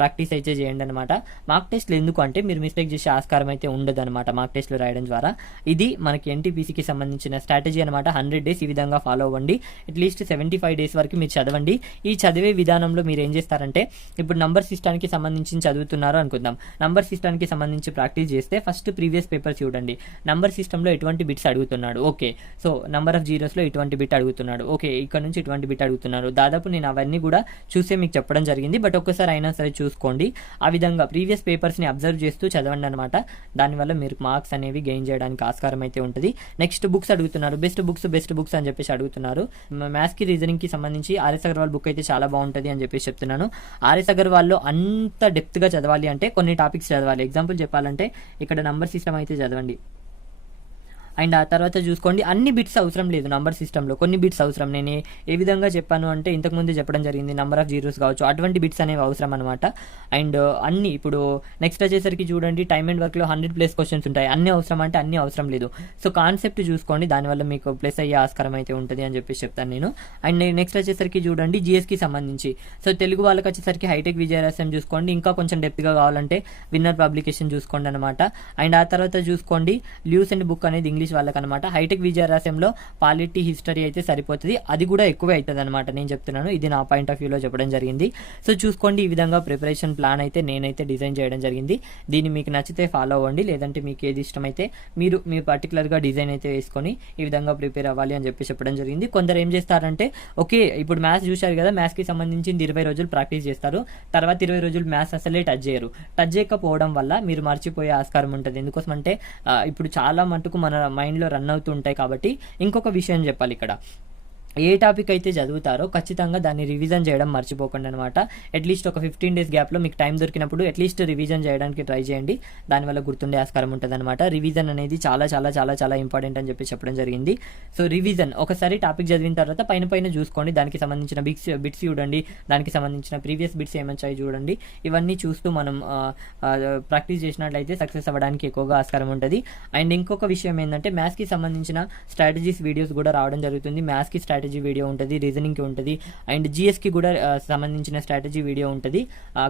ప్రాక్టీస్ అయితే చేయండి అనమాట. మార్క్ టెస్ట్లు ఎందుకు అంటే మీరు మిస్టేక్ చేసే ఆస్కారం అయితే ఉండదు అనమాట మార్క్ టెస్ట్లు రాయడం ద్వారా. ఇది మనకి ఎన్టీపీసీకి సంబంధించిన స్ట్రాటజీ అనమాట. 100 days ఈ విధంగా ఫాలో అవ్వండి. అట్లీస్ట్ 75 days వరకు మీరు చదవండి. ఈ చదివే విధానంలో మీరు ఏం చేస్తారంటే, ఇప్పుడు నంబర్ సిస్టానికి సంబంధించి చదువుతున్నారు అనుకుందాం. నంబర్ సిస్టానికి సంబంధించి ప్రాక్టీస్ చేస్తే ఫస్ట్ ప్రీవియస్ పేపర్ చూడండి. నంబర్ సిస్టంలో ఎటువంటి బిట్స్ అడుగుతున్నాడు, ఓకే సో నంబర్ ఆఫ్ జీరోస్లో ఎటువంటి బిట్ అడుగుతున్నాడు, ఓకే ఇక్కడ నుంచి ఇటువంటి బిట్ అడుగుతున్నారు. దాదాపు నేను అవన్నీ కూడా చూసే మీకు చెప్పడం జరిగింది, బట్ ఒక్కసారి అయినా సరే చూసుకోండి. ఆ విధంగా ప్రీవియస్ పేపర్స్ని అబ్జర్వ్ చేస్తూ చదవండి అనమాట. దానివల్ల మీరు మార్క్స్ అనేవి గెయిన్ చేయడానికి ఆస్కారం అయితే ఉంటుంది. నెక్స్ట్ బుక్స్ అడుగుతున్నారు, బెస్ట్ బుక్స్ అని చెప్పేసి అడుగుతున్నారు. మ్యాథ్స్కి రీజనింగ్కి సంబంధించి ఆర్ఎస్ అగర్వాల్ బుక్ అయితే చాలా బాగుంటుంది అని చెప్పేసి చెప్తున్నాను. ఆర్ఎస్ అగర్వాల్లో అంత డెప్త్గా చదవాలి అంటే కొన్ని టాపిక్స్ చదవాలి. ఎగ్జాంపుల్ చెప్పాలంటే ఇక్కడ నంబర్ సిస్టమ్ అయితే చదవండి. అండ్ ఆ తర్వాత చూసుకోండి, అన్ని బిట్స్ అవసరం లేదు నంబర్ సిస్టంలో, కొన్ని బిట్స్ అవసరం. నేను ఏ విధంగా చెప్పాను అంటే ఇంతకుముందు చెప్పడం జరిగింది, నంబర్ ఆఫ్ జీరోస్ కావచ్చు, అటువంటి బిట్స్ అనేవి అవసరం అనమాట. అండ్ అన్ని ఇప్పుడు నెక్స్ట్ వచ్చేసరికి చూడండి, టైమ్ అండ్ వర్క్లో 100+ questions ఉంటాయి. అన్ని అవసరం అంటే అన్ని అవసరం లేదు. సో కాన్సెప్ట్ చూసుకోండి, దానివల్ల మీకు ప్లస్ అయ్యే ఆస్కారం అయితే ఉంటుంది అని చెప్పేసి చెప్తాను నేను. అండ్ నెక్స్ట్ వచ్చేసరికి చూడండి, జిఎస్కి సంబంధించి సో తెలుగు వాళ్ళకి వచ్చేసరికి హైటెక్ విజయరహస్యం చూసుకోండి. ఇంకా కొంచెం డెప్త్గా కావాలంటే విన్నర్ పబ్లికేషన్ చూసుకోండి అనమాట. అండ్ ఆ తర్వాత చూసుకోండి, ల్యూస్ అండ్ బుక్ అనేది ఇంగ్లీష్ ఇంగ్లీష్ వాళ్ళకనమాట. హైటెక్ విజయరాశంలో పాలిటీ హిస్టరీ అయితే సరిపోతుంది, అది కూడా ఎక్కువే అవుతుంది అనమాట. నేను చెప్తున్నాను, ఇది నా పాయింట్ ఆఫ్ వ్యూలో చెప్పడం జరిగింది. సో చూసుకోండి, ఈ విధంగా ప్రిపరేషన్ ప్లాన్ అయితే నేనైతే డిజైన్ చేయడం జరిగింది. దీన్ని మీకు నచ్చితే ఫాలో అవ్వండి, లేదంటే మీకు ఏది ఇష్టమైతే మీరు పర్టికులర్గా డిజైన్ అయితే వేసుకొని ఈ విధంగా ప్రిపేర్ అవ్వాలి అని చెప్పడం జరిగింది. కొందరు ఏం చేస్తారంటే, ఓకే ఇప్పుడు మ్యాథ్స్ చూశారు కదా, మ్యాథ్స్కి సంబంధించింది 20 రోజులు ప్రాక్టీస్ చేస్తారు, తర్వాత 20 రోజులు మ్యాథ్స్ అసలే టచ్ చేయరు. టచ్ చేయకపోవడం వల్ల మీరు మర్చిపోయే ఆస్కారం ఉంటుంది. ఎందుకోసం అంటే ఇప్పుడు చాలా మటుకు మన మైండ్లో రన్ అవుతూ ఉంటాయి. కాబట్టి ఇంకొక విషయం చెప్పాలి ఇక్కడ, ఏ టాపిక్ అయితే చదువుతారో ఖచ్చితంగా దాన్ని రివిజన్ చేయడం మర్చిపోకండి అనమాట. అట్లీస్ట్ ఒక 15 days గ్యాప్లో మీకు టైం దొరికినప్పుడు అట్లీస్ట్ రివిజన్ చేయడానికి ట్రై చేయండి, దానివల్ల గుర్తుండే ఆస్కారం ఉంటుంది అనమాట. రివిజన్ అనేది చాలా చాలా చాలా చాలా ఇంపార్టెంట్ అని చెప్పడం జరిగింది. సో రివిజన్ ఒకసారి టాపిక్ చదివిన తర్వాత పైన చూసుకోండి, దానికి సంబంధించిన బిట్స్ చూడండి, దానికి సంబంధించిన ప్రీవియస్ బిట్స్ ఏమొచ్చాయి చూడండి. ఇవన్నీ చూస్తూ మనం ప్రాక్టీస్ చేసినట్లయితే సక్సెస్ అవ్వడానికి ఎక్కువగా ఆస్కారం ఉంటుంది. అండ్ ఇంకొక విషయం ఏంటంటే, మ్యాథ్స్కి సంబంధించిన స్ట్రాటజీస్ వీడియోస్ కూడా రావడం జరుగుతుంది. మ్యాథ్స్కి స్ట్రాటజీ వీడియో ఉంటుంది, రీజనింగ్కి ఉంటుంది, అండ్ జిఎస్కి కూడా సంబంధించిన స్ట్రాటజీ వీడియో ఉంటుంది.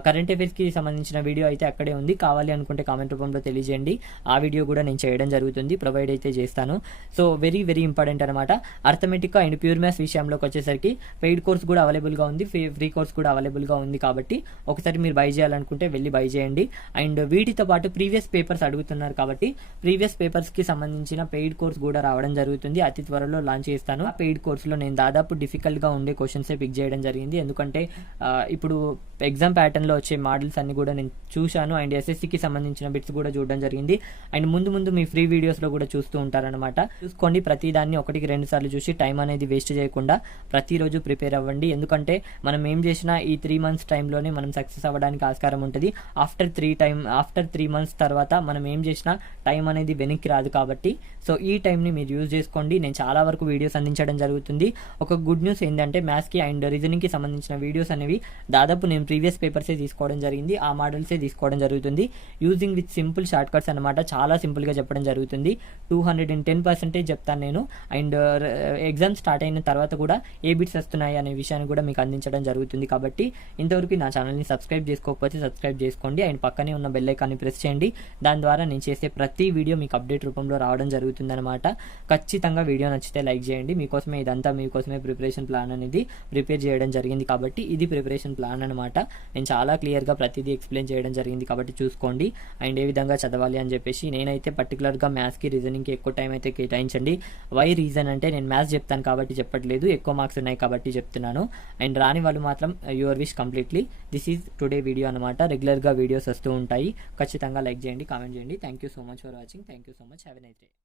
కరెంట్ అఫైర్స్కి సంబంధించిన వీడియో అయితే అక్కడే ఉంది, కావాలి అనుకుంటే కామెంట్ రూపంలో తెలియజేయండి. ఆ వీడియో కూడా నేను చేయడం జరుగుతుంది, ప్రొవైడ్ అయితే చేస్తాను. సో వెరీ వెరీ ఇంపార్టెంట్ అనమాట. అర్థమెటిక్ అండ్ ప్యూర్ మ్యాథ్స్ విషయంలోకి వచ్చేసరికి పెయిడ్ కోర్స్ కూడా అవైలబుల్గా ఉంది, ఫ్రీ కోర్స్ కూడా అవైలబుల్గా ఉంది. కాబట్టి ఒకసారి మీరు బై చేయాలనుకుంటే వెళ్ళి బై చేయండి. అండ్ వీటితో పాటు ప్రీవియస్ పేపర్స్ అడుగుతున్నారు కాబట్టి ప్రీవియస్ పేపర్స్కి సంబంధించిన పెయిడ్ కోర్స్ కూడా రావడం జరుగుతుంది, అతి త్వరలో లాంచ్ చేస్తాను. ఆ పెయిడ్ కోర్సులో నేను దాదాపు డిఫికల్ట్గా ఉండే క్వశ్చన్సే పిక్ చేయడం జరిగింది. ఎందుకంటే ఇప్పుడు ఎగ్జామ్ ప్యాటర్న్లో వచ్చే మోడల్స్ అన్ని కూడా నేను చూశాను, అండ్ ఎస్ఎస్సికి సంబంధించిన బిట్స్ కూడా చూడడం జరిగింది. అండ్ ముందు మీ ఫ్రీ వీడియోస్లో కూడా చూస్తూ ఉంటారనమాట. చూసుకోండి, ప్రతి దాన్ని 1-2 సార్లు చూసి టైం అనేది వేస్ట్ చేయకుండా ప్రతిరోజు ప్రిపేర్ అవ్వండి. ఎందుకంటే మనం ఏం చేసినా ఈ 3 months టైంలోనే మనం సక్సెస్ అవ్వడానికి ఆస్కారం ఉంటుంది. ఆఫ్టర్ 3 months తర్వాత మనం ఏం చేసినా టైం అనేది వెనక్కి రాదు. కాబట్టి సో ఈ టైంని మీరు యూజ్ చేసుకోండి. నేను చాలా వరకు వీడియోస్ అందించడం జరుగుతుంది. ఒక గుడ్ న్యూస్ ఏంటంటే, మ్యాథ్స్కి అండ్ రీజనింగ్కి సంబంధించిన వీడియోస్ అనేవి దాదాపు నేను ప్రీవియస్ పేపర్సే తీసుకోవడం జరిగింది, ఆ మోడల్సే తీసుకోవడం జరుగుతుంది. Using with simple short cuts అనమాట, చాలా సింపుల్గా చెప్పడం జరుగుతుంది. 210% చెప్తాను నేను. అండ్ ఎగ్జామ్ స్టార్ట్ అయిన తర్వాత కూడా ఏ బిట్స్ వస్తున్నాయి అనే విషయాన్ని కూడా మీకు అందించడం జరుగుతుంది. కాబట్టి ఇంతవరకు నా ఛానల్ని సబ్స్క్రైబ్ చేసుకోకపోతే సబ్స్క్రైబ్ చేసుకోండి, అండ్ పక్కనే ఉన్న బెల్ ఐకాన్ని ప్రెస్ చేయండి. దాని ద్వారా నేను చేసే ప్రతి వీడియో మీకు అప్డేట్ రూపంలో రావడం జరుగుతుంది అనమాట. ఖచ్చితంగా వీడియో నచ్చితే లైక్ చేయండి. మీకోసమే ఇదంతా, మీకోసమే ప్రిపరేషన్ ప్లాన్ అనేది ప్రిపేర్ చేయడం జరిగింది. కాబట్టి ఇది ప్రిపరేషన్ ప్లాన్ అనమాట. నేను చాలా క్లియర్గా ప్రతిదీ ఎక్స్ప్లెయిన్ చేయడం జరిగింది. కాబట్టి చూసుకోండి, అండ్ ఏ విధంగా చదవాలి అని చెప్పేసి. నేనైతే పర్టికులర్గా మ్యాథ్స్కి రీజనింగ్కి ఎక్కువ టైం అయితే కేటాయించండి. వై రీజన్ అంటే, నేను మ్యాథ్స్ చెప్తాను కాబట్టి చెప్పట్లేదు, ఎక్కువ మార్క్స్ ఉన్నాయి కాబట్టి చెప్తున్నాను. అండ్ రాని వాళ్ళు మాత్రం your wish completely. This is today video అనమాట. రెగ్యులర్గా వీడియోస్ వస్తూ ఉంటాయి. ఖచ్చితంగా లైక్ చేయండి, కామెంట్ చేయండి. Thank you so much for watching. Thank you so much. Have a nice day.